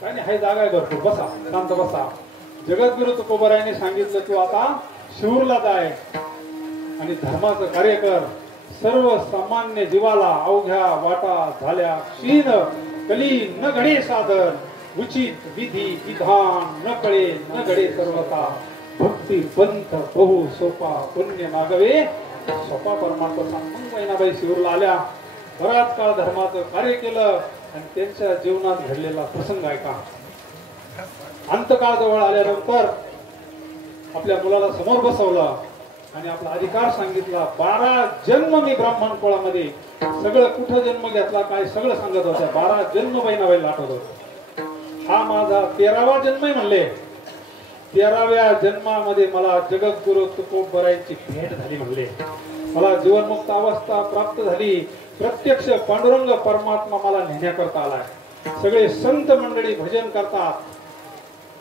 काय नाही, हाय जागा आहे भरपूर, बसा, शांत बसा. जगद्गुरु तुकोबारायांनी सांगितलं तू आता शिरूरला जाय आणि धर्माचं कार्य कर. सर्व सामान्य जीवाला अवघ्या वाटा झाल्या क्षीण, कली न घडे साधन, उचित विधी विधान न कळे न घडे सर्वता. भक्ती पंथ बहु सोपा पुण्य मागवे सोपा परमार्थ सांग. मग बहिणाबाई शिरूरला आल्या. बराच काळ धर्माचं कार्य केलं आणि त्यांच्या जीवनात घडलेला प्रसंग आहे का. अंतकाळ जवळ आल्यानंतर आपल्या मुलाला समोर बसवलं आणि आपला अधिकार सांगितला. 12 जन्म मी ब्राह्मण कुळामध्ये, सगळं कुठं जन्म घेतला काय सगळं सांगत होत्या. 12 जन्म बहिणाबाईला आठवत होत. हा माझा 13वा जन्म आहे म्हणले. 13व्या जन्मामध्ये मला जगद्गुरु तुकोबारायांची भेट झाली म्हणले. मला जीवनमुक्त अवस्था प्राप्त झाली. प्रत्यक्ष पांडुरंग परमात्मा मला नेण्याकरता आलाय. सगळे संत मंडळी भजन करतात.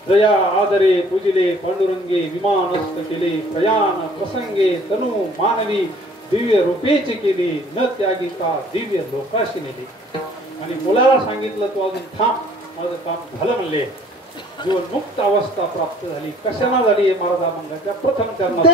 जया आदरे पूजिले पांडुरंगे, विमानस्थ केले प्रयाण प्रसंगे, तनु मानवी दिव्य रूपेची केली, न त्यागिता दिव्य लोकाशी नेली. आणि मुलाला सांगितलं तू अजून थांब, माझं काम झालं म्हणले. जीवनमुक्त अवस्था प्राप्त झाली. कशाला झाली हे महाराज अभंगाच्या प्रथम चरणात.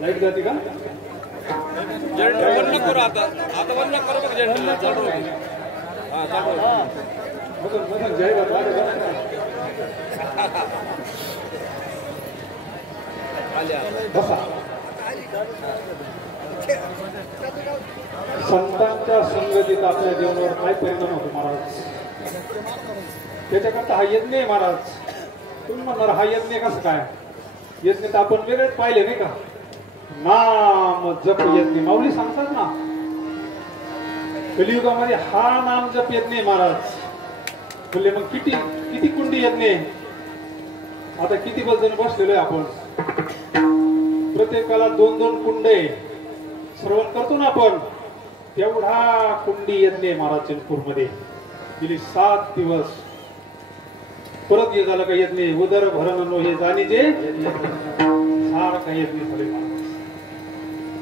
लाईट जाते का? बंद करू आता बंद करू बघ झेंडा चालू हा चालू मग जय बाबा बसा. संतांच्या संगतीत आपल्या जीवनावर काय परिणाम होतो महाराज, त्याच्याकरता हा यज्ञ आहे महाराज. तुम्ही म्हणणार हा यज्ञ कसं काय? यज्ञ तर आपण वेगळेच पाहिले नाही का. नाम जप यज्ञ माऊली सांगतात ना, कलियुगामध्ये हा नाम जप यज्ञ महाराज बोलले. मग किती किती कुंडी यज्ञ, आता किती जण बसलेलो आहे आपण, प्रत्येकाला 2-2 कुंडे श्रवण करतो ना आपण, तेवढा कुंडी यज्ञ महाराज चंदपूरमध्ये गेली 7 दिवस. परत हे झालं का यज्ञ, उदर भरण हे जाणीचे सारखा यज्ञ झाले महाराज.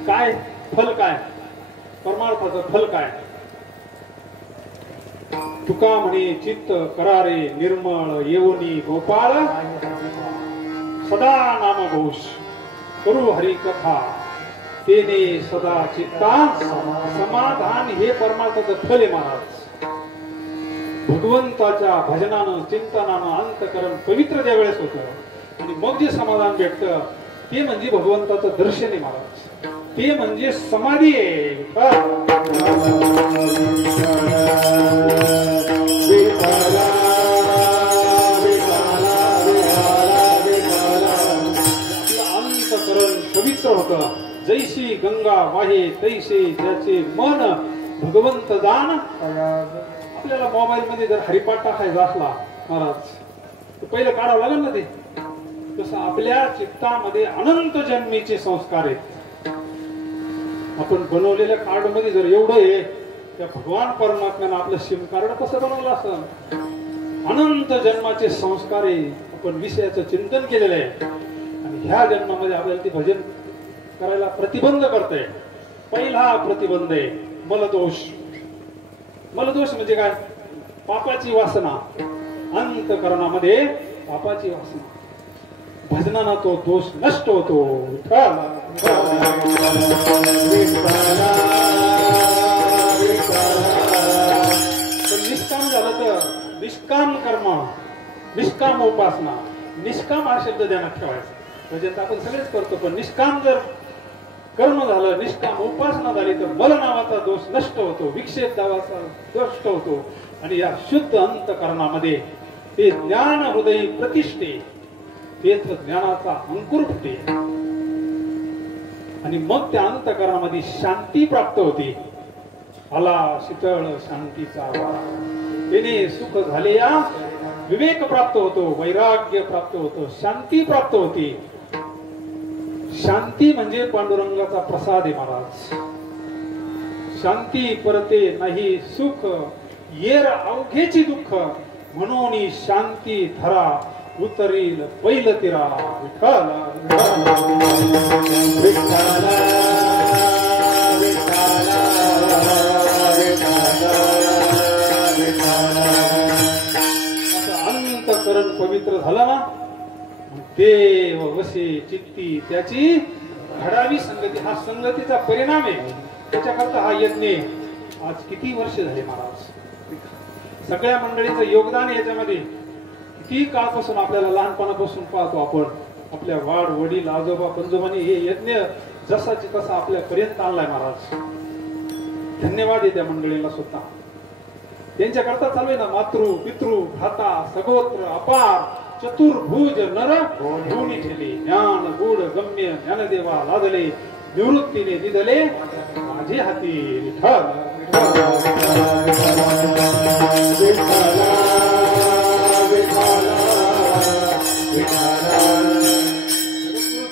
काय फल, काय परमार्थाचं फल काय? तुका म्हणे चित्त करारे निर्मळ येऊनी गोपाळ, सदा नाम घोष करू हरी कथा, तेने सदा चित्ता समाधान. हे परमार्थाचं फल आहे महाराज. भगवंताच्या भजनानं चिंतनानं अंतकरण पवित्र ज्या वेळेस होतं आणि मग जे समाधान भेटतं ते म्हणजे भगवंताचं दर्शन आहे महाराज, ते म्हणजे समाधी आहे. अंतकरण पवित्र होतं. जैशी गंगा वाहे तैसे ज्याचे मन भगवंत जाण. आपल्याला मोबाईल मध्ये जर हरिपाठ टाकायचा असला महाराज तर पहिलं काढावं लागेल ना ते. तसं आपल्या चित्तामध्ये अनंत जन्मीचे संस्कार आहेत. आपण बनवलेल्या कार्ड मध्ये जर एवढं आहे, त्या भगवान परमात्म्यानं आपलं सिम कार्ड कसं बनवलं असं, अनंत जन्माचे संस्कार आहे. आपण विषयाचं चिंतन केलेलं आहे आणि ह्या जन्मामध्ये आपल्याला ते भजन करायला प्रतिबंध करतंय. पहिला प्रतिबंध आहे मलदोष. मलदोष म्हणजे काय? पापाची वासना. अंतकरणामध्ये पापाची वासना. भजनानं तो दोष नष्ट होतो. निष्काम झालं तर निष्काम कर्म, निष्काम उपासना. निष्काम हा शब्द ध्यानात ठेवायचा. भजन आपण सगळेच करतो, पण निष्काम जर कर्म झालं, निष्काम उपासना झाली तर मल नावाचा दोष नष्ट होतो, विक्षेप नावाचा नष्ट होतो आणि या शुद्ध अंतकरणामध्ये ते ज्ञान हृदय प्रतिष्ठे, तेच ज्ञानाचा अंकुर फुटे आणि मग त्या अंतकरणामध्ये शांती प्राप्त होते. आला शीतळ शांतीचा वारा, त्याने सुख झाले या विवेक प्राप्त होतो, वैराग्य प्राप्त होतो, शांती प्राप्त होती. शांती म्हणजे पांडुरंगाचा प्रसाद आहे महाराज. शांती परते नाही सुख, येर अवघेची दुःख, म्हणून शांती धरा उतरील बैल तिरा. अंतकरण पवित्र झालं ना, देव वसे चित्ती त्याची घडावी संगती. हा संगतीचा परिणाम आहे. त्याच्याकरता हा यज्ञ आज किती वर्ष झाले महाराज. सगळ्या मंडळीचं योगदान याच्यामध्ये. किती काळपासून आपल्याला लहानपणापासून पाहतो आपण, आपल्या वाड वडील आजोबा पंजोबांनी हे यज्ञ जसाची तसा आपल्यापर्यंत आणलाय महाराज. धन्यवाद आहे त्या मंडळीला सुद्धा. त्यांच्याकरता चालू आहे ना. मातृ पितृ भ्राता सगोत्र अपार चतुर्भुज नर भूमी ठेले, ज्ञान गुड गम्य ज्ञानदेवा लादले, निवृत्तीने दिदले माझे हाती.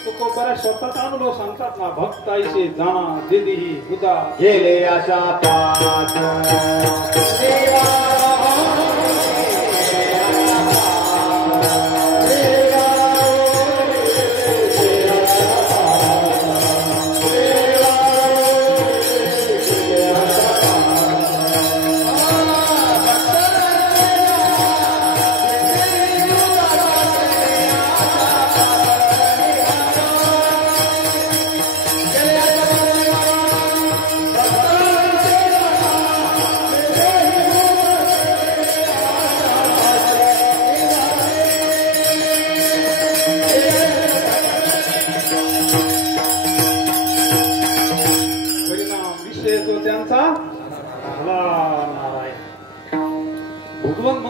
तुकोबारा स्वतःचा अनुभव सांगतात ना. भक्ताईचे जाणा दिदी उदा गेले आशा पात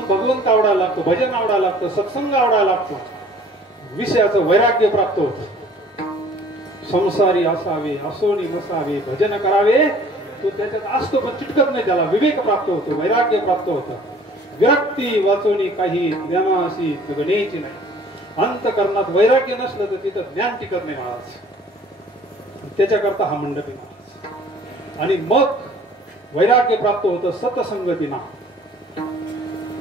भगवंत आवडायला लागतो, भजन आवडायला लागतं, सत्संग आवडायला लागतो, विषयाचं वैराग्य प्राप्त होतं. संसारी असावे असोनी नसावे भजन करावे तो त्याच्यात असतो पण चिटकत नाही त्याला विवेक प्राप्त होतो वैराग्य प्राप्त होतं विरक्ती वाचवणी काही ज्ञानाशी गण्याची नाही अंतकरणात वैराग्य नसलं तर तिथं ज्ञान टिकत नाही महाराज त्याच्याकरता हा मंडपी महाराज आणि मग वैराग्य प्राप्त होतं सतसंगतीना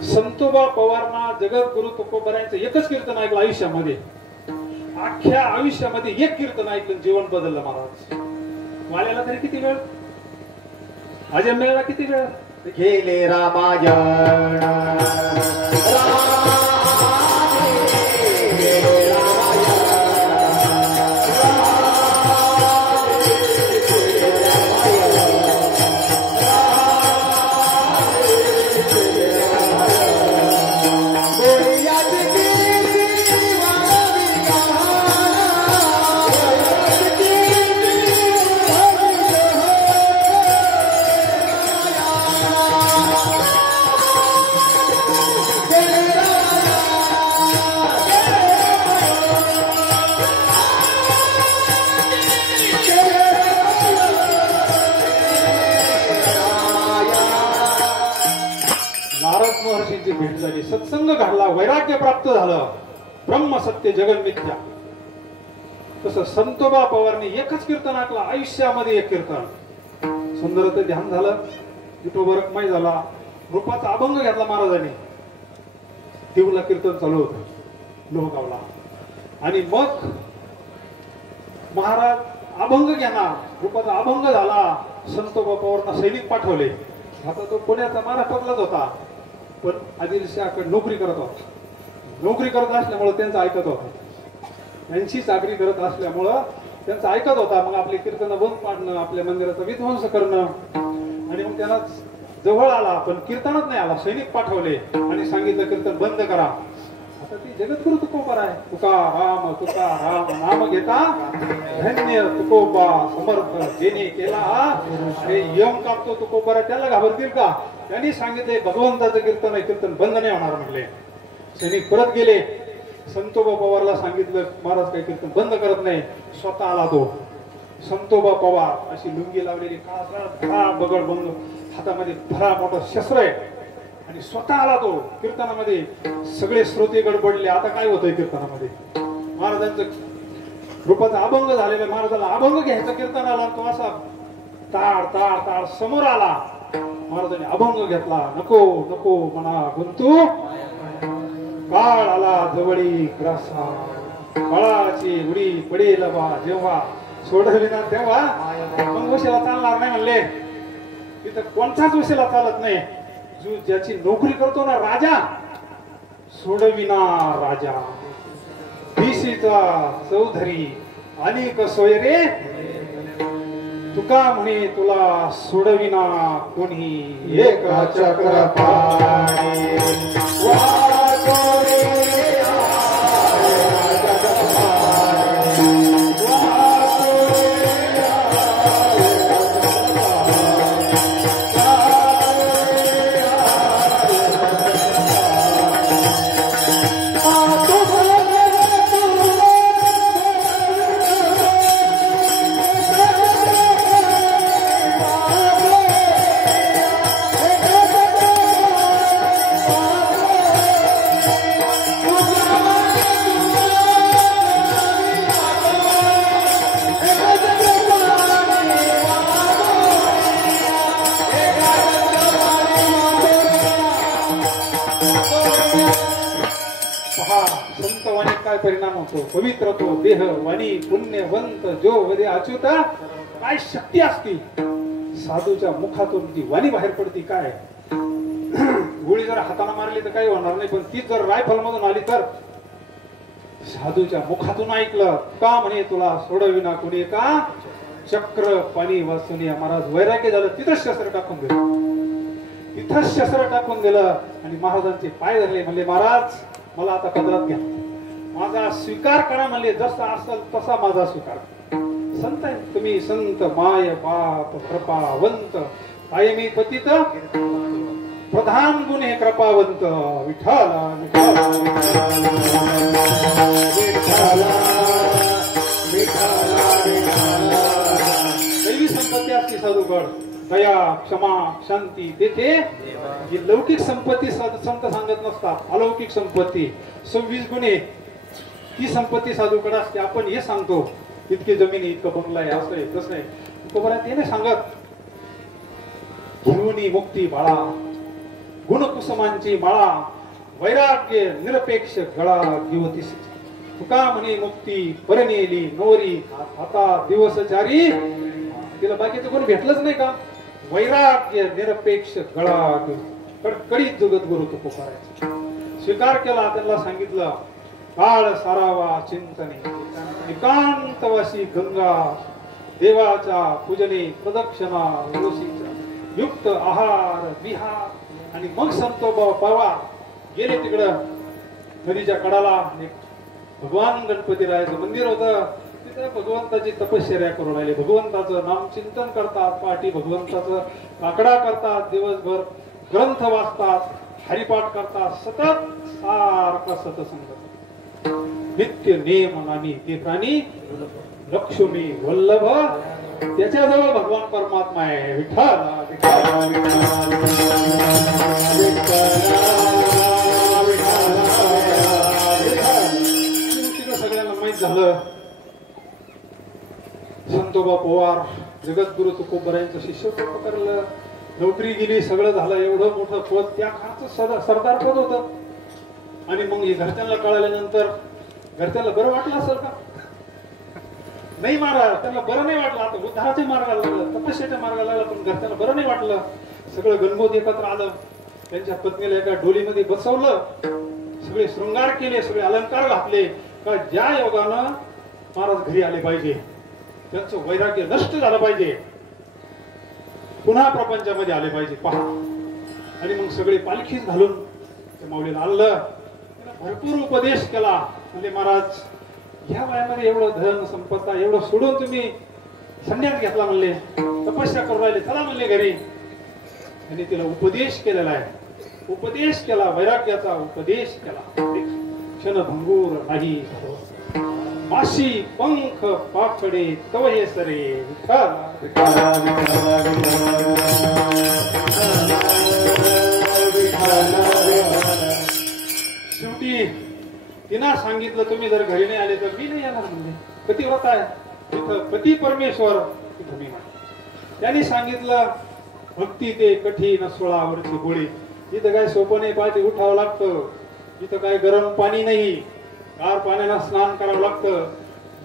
संतोबा पवारना जगद्गुरु तुकोबरायांचं एकच कीर्तन ऐकलं आयुष्यामध्ये अख्ख्या आयुष्यामध्ये एक कीर्तन ऐकलं जीवन बदललं महाराज वाल्याला तरी किती वेळ अजमेला किती वेळ केले रामायण महर्षींची भेट झाली सत्संग घडला वैराग्य प्राप्त झालं ब्रह्म सत्य जगन मिथ्या तसं संतोबा पवारने एकच कीर्तन ऐकलं आयुष्यामध्ये एक कीर्तन सुंदर ध्यान झालं विठोबा रखमाई झाला रूपाचा अभंग घेतला महाराजांनी देऊला कीर्तन चालू होत लोहगावला आणि मग महाराज अभंग घेणार रूपाचा अभंग झाला संतोबा पवारना सैनिक पाठवले आता तो पुण्याचा महाराष्ट्रातलाच होता पण आदिलशाहकडे नोकरी करत होता नोकरी करत असल्यामुळे त्यांचं ऐकत होता त्यांची चाकरी करत असल्यामुळं त्यांचं ऐकत होता मग आपले कीर्तन बंद पाडणं आपल्या मंदिराचा विध्वंस करणं आणि मग त्यांना जवळ आला पण कीर्तनात नाही आला सैनिक पाठवले आणि सांगितलं कीर्तन बंद करा आता ती जगद्गुरु तुकोबा आहे तुका राम नाम घेता धन्य तुकोबा समर्थ जेने केला अरे यम कापतो तुकोबा त्याला घाबरतील का त्यांनी सांगितले भगवंताचं कीर्तन आहे कीर्तन बंद नाही होणार म्हटले सैनिक परत गेले संतोबा पवारला सांगितलं महाराज काही कीर्तन बंद करत नाही स्वतः आला तो संतोबा पवार अशी लुंगी लावलेली काळा बगड बंद हातामध्ये भरा मोठं शस्त्र आहे आणि स्वतः आला तो कीर्तनामध्ये सगळे श्रोते गडबडले आता काय होतंय कीर्तनामध्ये महाराजांचं रूपाचा अभंग झालेला महाराजाला अभंग घ्यायचा कीर्तनाला तो असा ताड ताड ताड समोर आला महाराजांनी अभंग घेतला नको नको म्हणा गुंतू काळ आला जवळी ग्रासा काळाची उडी पडेल बा जेव्हा सोडविना तेव्हा मग उशीला चालणार नाही म्हणले तिथं कोणताच उशीला चालत नाही जो ज्याची नोकरी करतो ना राजा सोडविना राजा भिशीचा चौधरी आणि कसोय रे तुका म्हणे तुला सोडविना कोणी एक चक्र पाणी परिणाम होतो पवित्र तो देह वाणी पुण्यवंत जो वदे अच्युता काय शक्ती असती साधूच्या मुखातून ती वाणी बाहेर पडती काय गोळी जर हाताने मारली तर काही होणार नाही पण ती जर रायफल मधून आली तर साधूच्या मुखातून ऐकलं का म्हणे तुला सोडविना कोणी का चक्र पाणी वाचून महाराज वैराग्य झालं तिथंच शस्त्र टाकून दिलं तिथंच शस्त्र टाकून दिलं आणि महाराजांचे पाय धरले म्हणले महाराज मला आता पदरात घ्या माझा स्वीकार करा म्हणले जसा असेल तसा माझा स्वीकार संत आहे तुम्ही संत माय बाप कृपावंत कायमी पतित प्रधान गुण हे कृपावंत विठ्ठला विठ्ठला विठ्ठला विठ्ठला पकड, दया, क्षमा, शांती देते ही लौकिक संपत्ती संत सांगत नसतात. अलौकिक संपत्ती 26 गुणे ती संपत्ती साधूकडे असते. आपण हे सांगतो इतकी जमिनी, इतकं बंगला आहे, असं आहे, तसं आहे. तुकोबाराय ते नाही सांगत. घेऊनी मुक्ती बाळा, गुणकुसुमांची माळा, वैराग्य निरपेक्ष गळा दिवतीस. तुका म्हणे मुक्ती परनेली नोरी, आता दिवसचारी. तिला बाकीचं कोणी भेटलंच नाही का? वैराग्य निरपेक्ष गळा कडकडीत जगद्गुरु तुकोबाराय स्वीकार केला. त्यांना सांगितलं काळ सारावा चिंतने, एकांतवासी गंगा, देवाच्या पूजने प्रदक्षिणा ऋषीचा युक्त आहार विहार. आणि मग संतोबा पवार गेले तिकडं नदीच्या कडाला. एक भगवान गणपतीरायाचं मंदिर होतं. तिथं भगवंताची तपश्चर्या करून राहिले. भगवंताचं नामचिंतन करतात, पाठी भगवंताचं आकडा करतात, दिवसभर ग्रंथ वाचतात, हरिपाठ करतात, सतत सारखा सतसंग. नित्य नेम नामी ते प्राणी लक्ष्मी वल्लभ. त्याच्याजवळ भगवान परमात्मा आहे. विठ्ठल सगळ्यांना माहित झालं. संतोबा पवार जगद्गुरु तुकोबारायांचं शिष्य पकडलं, नोकरी गेली, सगळं झालं. एवढं मोठं पद, त्या काळचं सरदार पद होतं. आणि मग हे घरच्यांना कळाल्यानंतर घरच्यांना बरं वाटलं असेल का? नाही महाराज, त्यांना बरं नाही वाटलं. आता उद्धाराच्या मार्गाला लागलं, तपस्याच्या मार्गाला लागलं, पण घरच्यांना बरं नाही वाटलं. सगळं गणगोत एकत्र आलं. त्यांच्या पत्नीला एका डोलीमध्ये बसवलं, सगळे शृंगार केले, सगळे अलंकार घातले. का ज्या योगानं महाराज घरी आले पाहिजे, त्यांचं वैराग्य नष्ट झालं पाहिजे, पुन्हा प्रपंचामध्ये आले पाहिजे. पहा. आणि मग सगळे पालखीत घालून त्या माऊलीला आणलं. भरपूर उपदेश केला. म्हणजे महाराज ह्या वयामध्ये एवढं धन संपत्ता एवढं सोडून तुम्ही संन्यास घेतला म्हणले, तपस्या करून राहिले, चला म्हणले घरी. आणि तिला उपदेश केलेला आहे. उपदेश केला, वैराग्याचा उपदेश केला. क्षणभंगूर नाही माशी पंख पाखडे तव हे सरे. शेवटी तिनं सांगितलं तुम्ही जर घरी नाही आले तर मी नाही येणार. म्हणजे पतिव्रता आहे, तिथं पती परमेश्वर, तिथं मी नाही. त्यांनी सांगितलं भक्ती ते कठीण 16 वर्षी गोळी. इथं काय सोपं नाही, पाठी उठावं लागतं. इथं काय गरम पाणी नाही, गार पाण्याला स्नान करावं लागतं,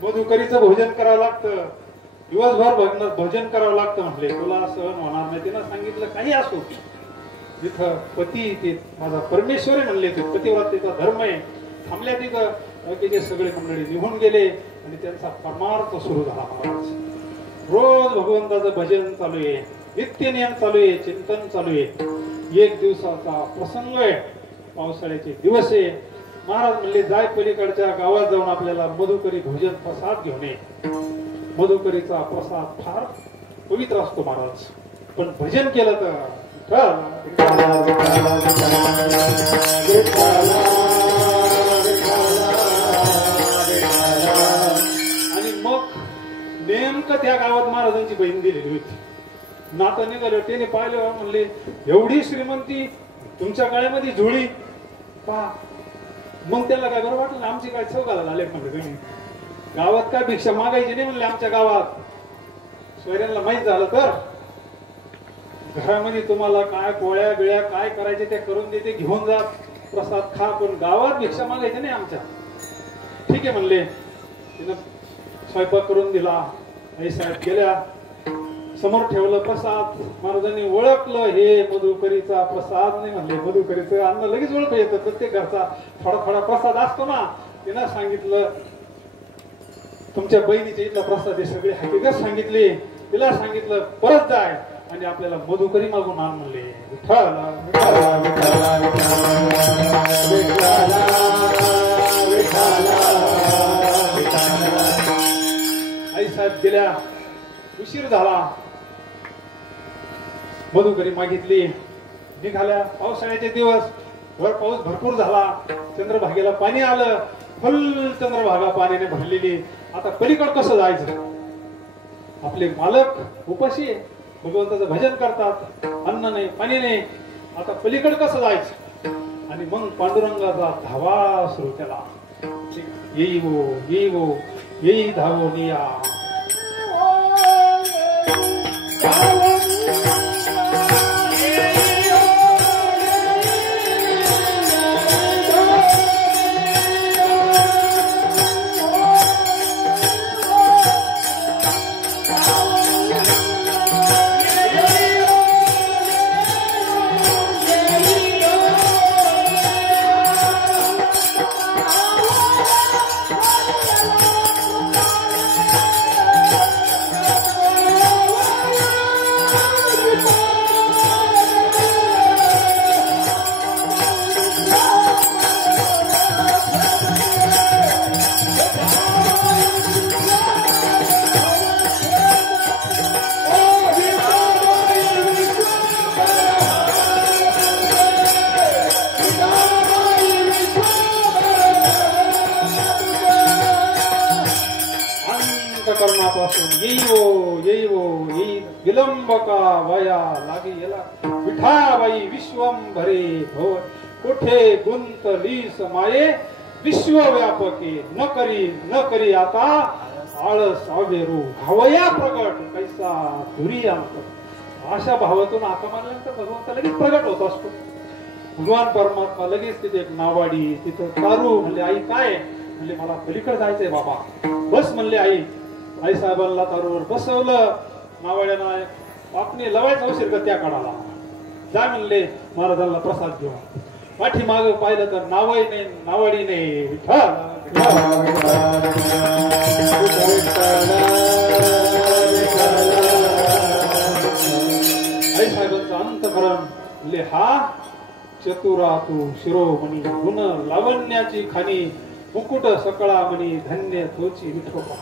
मधुकरीचं भोजन करावं लागतं, दिवसभर भजन करावं लागतं. म्हटले तुला सहन होणार नाही. तिनं सांगितलं काही असो, जिथं पती ते माझा परमेश्वर आहे म्हणले, ते पतिव्रतेचा धर्म आहे. थांबल्या तिथं बाकीचे सगळे मंडळी निघून गेले आणि त्यांचा परमार्थ सुरू झाला. महाराज रोज भगवंताचं भजन चालू आहे, नित्यनियम चालू आहे, चिंतन चालू आहे. एक दिवसाचा प्रसंग आहे, पावसाळ्याचे दिवस आहे. महाराज म्हणले जाय पलीकडच्या गावात जाऊन आपल्याला मधुकरी भोजन प्रसाद घेऊन ये. मधुकरीचा प्रसाद फार पवित्र असतो महाराज, पण भजन केलं तर आणि मग नेमकं त्या गावात महाराजांची बहीण दिलेली होती. नातं निघालं, त्याने पाहिलं, म्हणले एवढी श्रीमंती तुमच्या गळ्यामध्ये झोळी पहा. मग त्याला काय बरं वाटलं, आमची काय चौकाला झाले म्हणले, तुम्ही गावात काय भिक्षा मागायची नाही म्हणले आमच्या गावात. सोयऱ्यांना माहित झालं तर घरामध्ये तुम्हाला काय पोळ्या बिळ्या काय करायचे ते करून देते, घेऊन जा, प्रसाद खा, पण गावात भिक्षा मागायची नाही आमच्या. ठीक आहे म्हणले. तिनं स्वयंपाक करून दिला. आई साहेब गेल्या, समोर ठेवलं प्रसाद. महाराजांनी ओळखलं हे मधुकरीचा प्रसाद नाही म्हणले, मधुकरीचं अन्न लगेच ओळख येतं, प्रत्येक घरचा थोडा थोडा प्रसाद असतो ना. तिनं सांगितलं तुमच्या बहिणीच्या इथला प्रसाद आहे, सगळी हकीकत सांगितली. तिला सांगितलं परत जाय आणि आपल्याला मधुकरी मागून आण म्हणले. आई साहेब गेल्या, उशीर झाला. मधुकरी मागितली, निघाल्या. पावसाळ्याचे दिवस, वर पाऊस भरपूर झाला, चंद्रभागेला पाणी आलं, फुल चंद्रभागा पाण्याने भरलेली. आता पलीकड कसं जायचं? आपले मालक उपाशी, भगवंताचं भजन करतात, अन्न नाही पाणी नाही, आता पलीकडे कसं जायचं? आणि मग पांडुरंगाचा धावा सुरू केला, येई वो येई वो येई धावून या. कर्मापासून येई विलंबका वया लागी येला विठाबाई विश्वंभरे भव कोठे गुंतलीस माये विश्वव्यापके न करी आता आळस अवेरू भावया प्रगट कैसा दुरी अंत. अशा भावातून हाका मारल्यानंतर भगवंत लगेच प्रगट होत असतो. भगवान परमात्मा लगेच तिथे एक नावाडी, तिथं तारू. म्हणले आई काय? म्हणले मला पलीकडे जायचंय बाबा. बस म्हणले आई. आई साहेबांना तारूवर बसवलं. नावाड्यानं आपणे लवायचा उशीर का त्या काढाला जा म्हणले महाराजांना प्रसाद घेऊन. पाठीमाग पाहिलं तर नावही नाही नावाडी नाही. आई साहेबांचं अंतःकरण म्हणले हा चतुरा तू शिरोमणी गुण लावण्याची खाणी मुकुट सकळा म्हणी धन्य तोची विठोबा.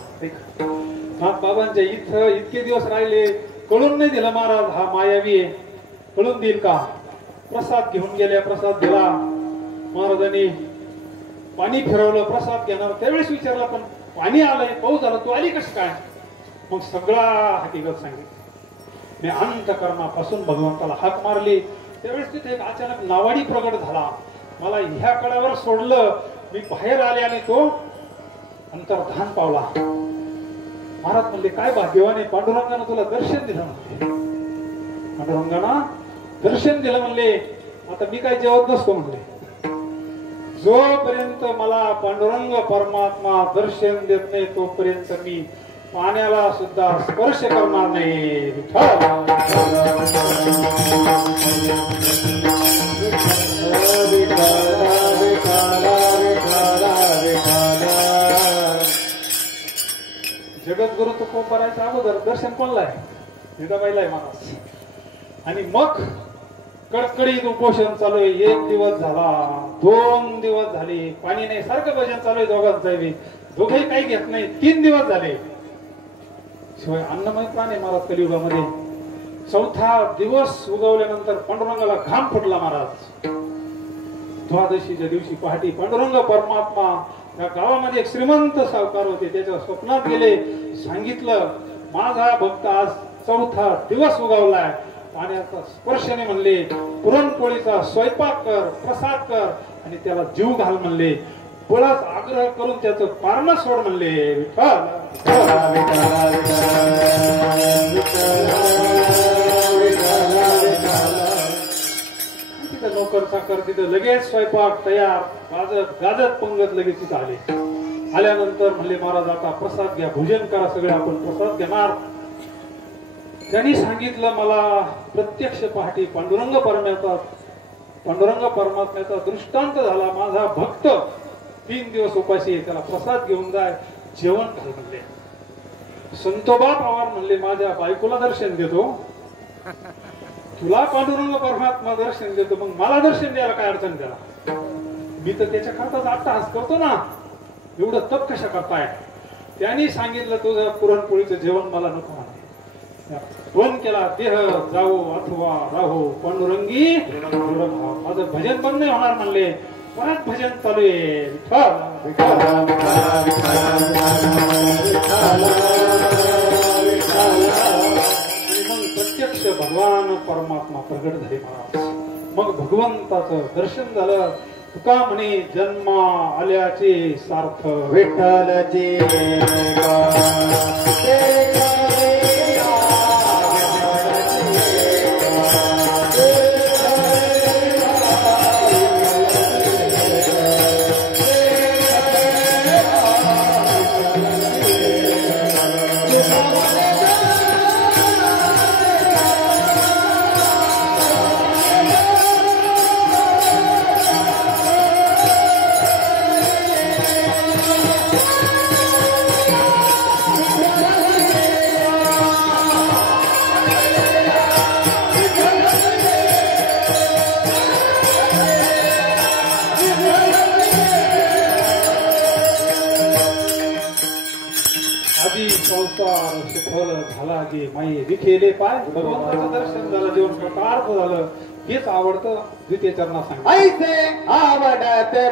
नाथ बाबांच्या इथं इतके दिवस राहिले, कळून नाही दिलं महाराज हा मायावी आहे. कळून देईल का? प्रसाद घेऊन गेल्या, प्रसाद दिला. महाराजांनी पाणी फिरवलं, प्रसाद घेणार. त्यावेळेस विचारलं पण पाणी आलंय, पाऊस झाला, तू आली कशी काय? मग सगळा हकीकत सांगितली. मी अंतःकरणापासून भगवंताला हाक मारली. त्यावेळेस तिथे एक अचानक नावाडी प्रगट झाला. मला ह्या कडावर सोडलं, मी बाहेर आले आणि तो अंतर्धान पावला. महाराज म्हणले काय भाग्यवाने, पांडुरंगानं तुला दर्शन दिलं म्हणले. पांडुरंगानं दर्शन दिलं म्हणले. आता मी काय जेवत नसतो म्हणले. जोपर्यंत मला पांडुरंग परमात्मा दर्शन देत नाही तोपर्यंत मी पाण्याला सुद्धा स्पर्श करणार नाही. जगद्गुरु तुकोबारायच्या अगोदर दर्शन कोणला आहे? विठाबाईला आहे महाराज. आणि मग कडकडीत उपोषण चालू आहे. 1 दिवस झाला, 2 दिवस झाले, पाणी नाही. सारखं भजन चालू आहे दोघांचं. दोघेही काही घेत नाही. 3 दिवस झाले. शिवाय अन्नमय प्राण आहे महाराज कलियुगामध्ये. 4था दिवस उगवल्यानंतर पांडुरंगाला घाम फुटला महाराज. द्वादशीच्या दिवशी पहाटे पांडुरंग परमात्मा या गावामध्ये एक श्रीमंत सावकार होते. त्याच्या स्वप्नात गेले. सांगितलं माझा भक्त आज 4था दिवस उगवलाय. पाण्याचा स्पर्शने म्हणले पुरणपोळीचा स्वयंपाक कर, प्रसाद कर आणि त्याला जीव घाल म्हणले. बळच आग्रह करून त्याचं पारणं सोड म्हणले. तिथं नोकर चाकर तिथं लगेच स्वयंपाक तयार, गाजत पंगत लगेच तिथं आले. आल्यानंतर म्हणले महाराज आता प्रसाद घ्या, भोजन करा. सगळे आपण प्रसाद घेणार. त्यांनी सांगितलं मला प्रत्यक्ष पहाटे पांडुरंग परमात्म्याचा दृष्टांत झाला. माझा भक्त 3 दिवस उपाशी आहे, त्याला प्रसाद घेऊन जाय, जेवण घाल म्हणले. संतोबा पवार म्हणले माझ्या बायकोला दर्शन देतो, तुला पांडुरंग परमात्मा दर्शन देतो, मग मला दर्शन द्यायला काय अडचण त्याला? मी तर त्याच्या करताच अट्टहास करतो ना, एवढं तप कशा करताय? त्यांनी सांगितलं तुझं पुरणपोळीचं जेवण मला नको म्हणले. फोन केला देह जाओ अथवा राहो पांडुरंगी माझं भजन बंद नाही होणार म्हणले. परत भजन चालू आहे. मग प्रत्येक प्रत्यक्ष भगवान परमात्मा प्रगट झाले महाराज. मग भगवंताचं दर्शन झालं. तुका म्हणे जन्मा आल्याचे सार्थ विठ्ठलची आधी संसार सुफल झाला गे माई विखेले पाय. भगवंताचं दर्शन झालं, जीवन कृतार्थ झालं. हेच आवडतं. द्वितीय चरणात सांगितलं ऐसे आवडते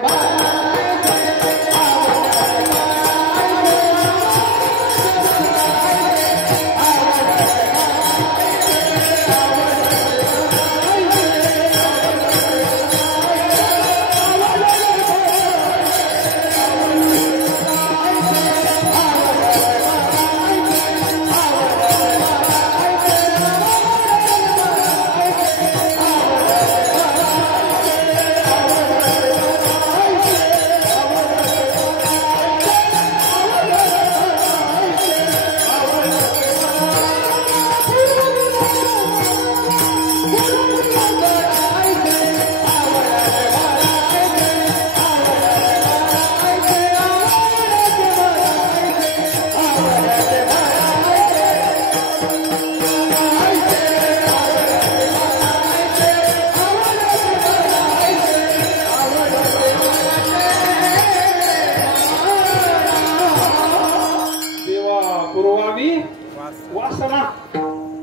वासना.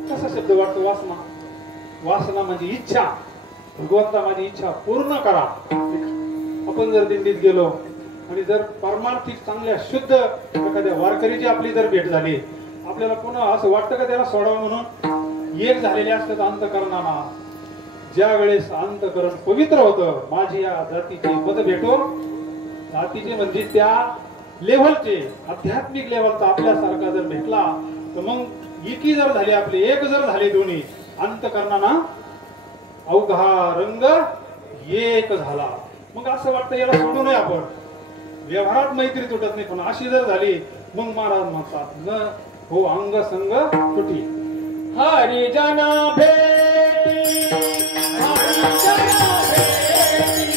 कसा शब्द वाटतो वासना? वासना म्हणजे इच्छा. भगवंता माझी इच्छा पूर्ण करा. आपण जर दिंडीत गेलो आणि जर परमार्थिक चांगल्या शुद्ध एखाद्या वारकरीची आपली जर भेट झाली, आपल्याला पुन्हा असं वाटतं का त्याला सोडावं म्हणून? एक झालेले असतात अंतकरणाला. ज्या वेळेस अंतकरण पवित्र होतं, माझी या जातीची पद भेटो. जातीचे म्हणजे त्या लेव्हलचे आध्यात्मिक लेव्हलचा आपल्यासारखा जर भेटला तर मग एकी जर झाले, आपले एक जर झाले दोन्ही अंतकरणाना अवघा रंग एक झाला. मग असं वाटतं याला सोडू नये आपण. व्यवहारात मैत्री तुटत नाही, पण अशी जर झाली मग महाराज म्हणतात न हो अंग संग तुटी. हरिजना भेटी हरिजना भेटी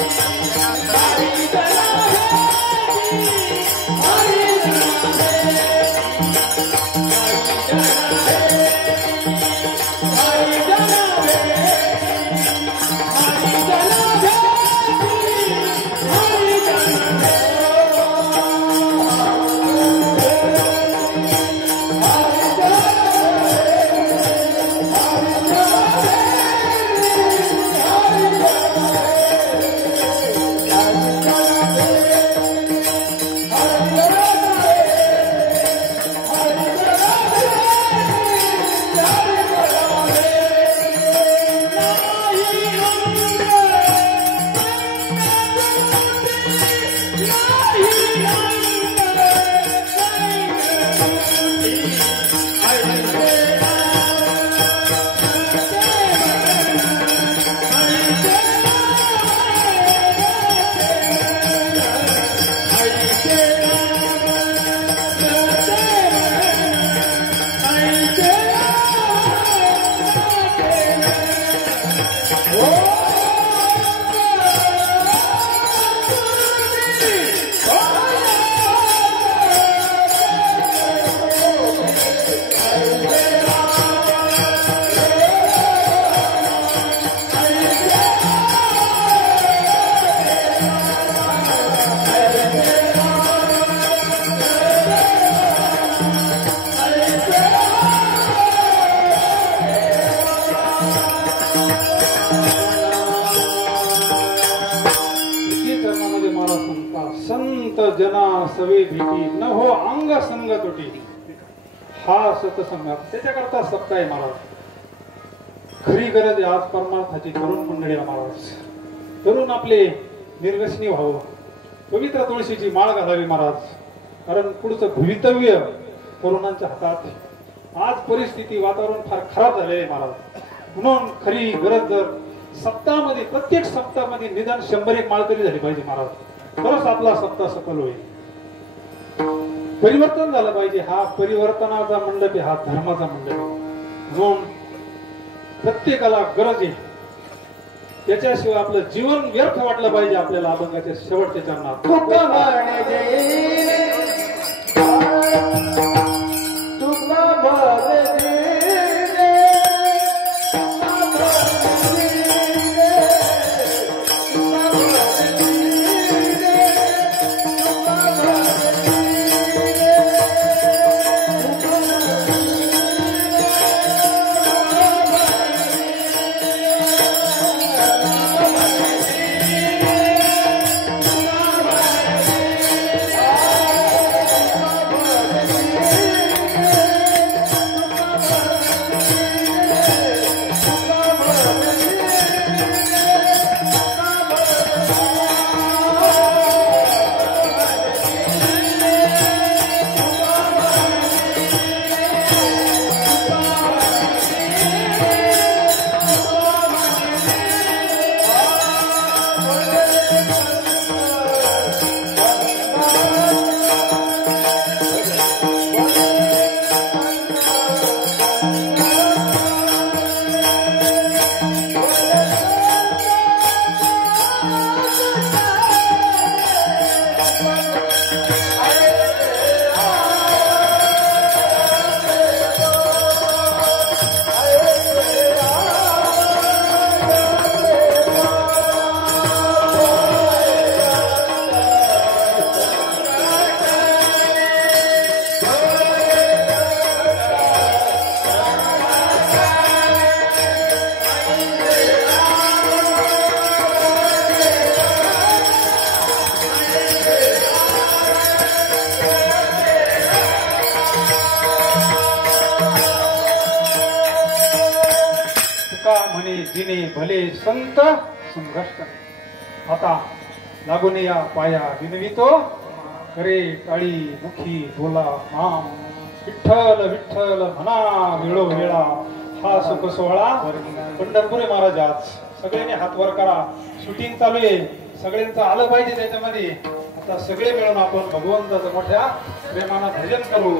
हरिजना संत जना सवे भेटी न हो अंग संग तुटी. हा सतसंग त्याच्याकरता सप्ताह आहे महाराज. खरी गरज आहे आज परमार्थाची तरुण मंडळीला महाराज. तरुण आपले निर्व्यसनी व्हावं, पवित्र तुळशीची माळ घालावी महाराज. कारण पुढचं भवितव्य तरुणांच्या हातात. आज परिस्थिती वातावरण फार खराब झाले आहे महाराज. म्हणून खरी गरज जर सप्ताहामध्ये प्रत्येक सप्ताहामध्ये निदान 100-1 माळ तरी झाली पाहिजे महाराज. तरच आपला सप्ताह सफल होईल. परिवर्तन झालं पाहिजे. हा परिवर्तनाचा मंडप आहे, हा धर्माचा मंडप आहे. म्हणून प्रत्येकाला गरज आहे. त्याच्याशिवाय आपलं जीवन व्यर्थ वाटलं पाहिजे आपल्याला. अभंगाच्या शेवटच्या चरणात जिने भले संत संघर्ष. आता लागून या पाया विनवितो करे काळी मुखी बोला नाम. विठ्ठल विठ्ठल म्हणा वेळो वेळा. हा सुख सोहळा पंढरपुरी महाराज. आज सगळ्यांनी हात वर करा. शूटिंग चालू आहे, सगळ्यांचं आलं पाहिजे त्याच्यामध्ये. आता सगळे मिळून आपण भगवंताचं मोठ्या प्रेमानं भजन करू.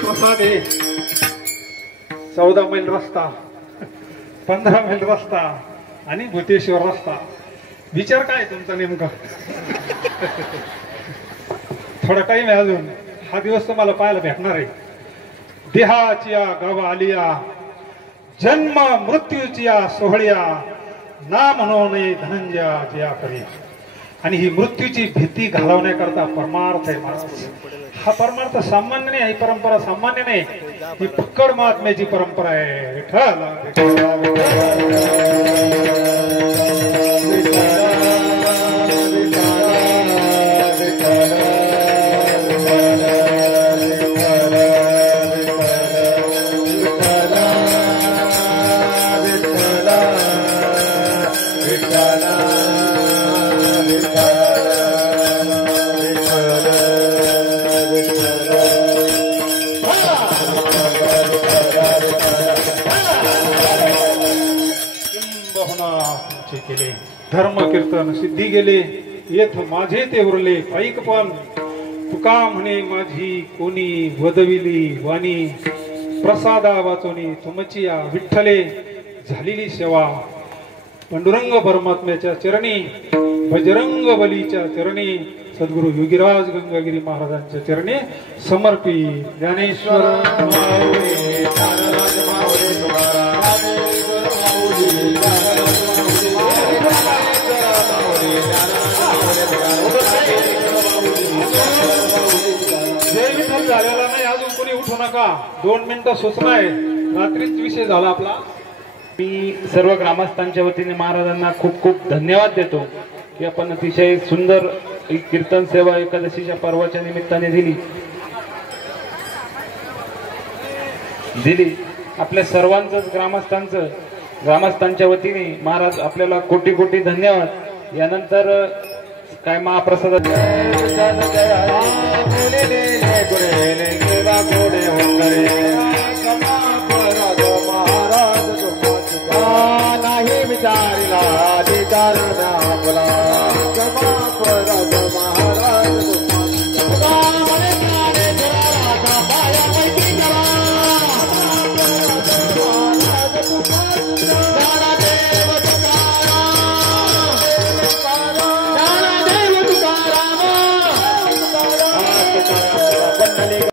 प्रसाद आहे 14 मैल रस्ता 15 मैल रस्ता आणि भूतेश्वर रस्ता. विचार काय तुमचा नेमका? थोडा टाइम आहे अजून. हा दिवस तुम्हाला पाहायला भेटणार आहे. देहाच्या गावा आलिया जन्म मृत्यूची या सोहळ्या ना म्हणू नये धनंजया जया करी. आणि ही मृत्यूची भीती घालवण्याकरता परमार्थ आहे महाराज. हा परमार्थ सामान्य नाही, ही परंपरा सामान्य नाही, ही फक्कड महात्म्याची परंपरा आहे. केले धर्म कीर्तन सिद्धी गेले येथ माझे ते उरले ऐक पण तुका म्हणे माझी कोणी वदविली वाणी प्रसादा वाचोनी तुमची या विठ्ठले झालेली सेवा पांडुरंग परमात्म्याच्या चरणी बजरंग बलीच्या चरणी सद्गुरु योगीराज गंगागिरी महाराजांच्या चरणी समर्पी. ज्ञानेश्वर झालेला नाही अजून कोणी उठू नका. 2 मिनिटं सूचना आहे. रात्रीच विषय झाला आपला. मी सर्व ग्रामस्थांच्या वतीने महाराजांना खूप खूप धन्यवाद देतो की आपण अतिशय सुंदर कीर्तन सेवा एकादशीच्या पर्वाच्या निमित्ताने दिली. आपल्या सर्वांचंच ग्रामस्थांच्या वतीने महाराज आपल्याला कोटी कोटी धन्यवाद. यानंतर काय महाप्रसाद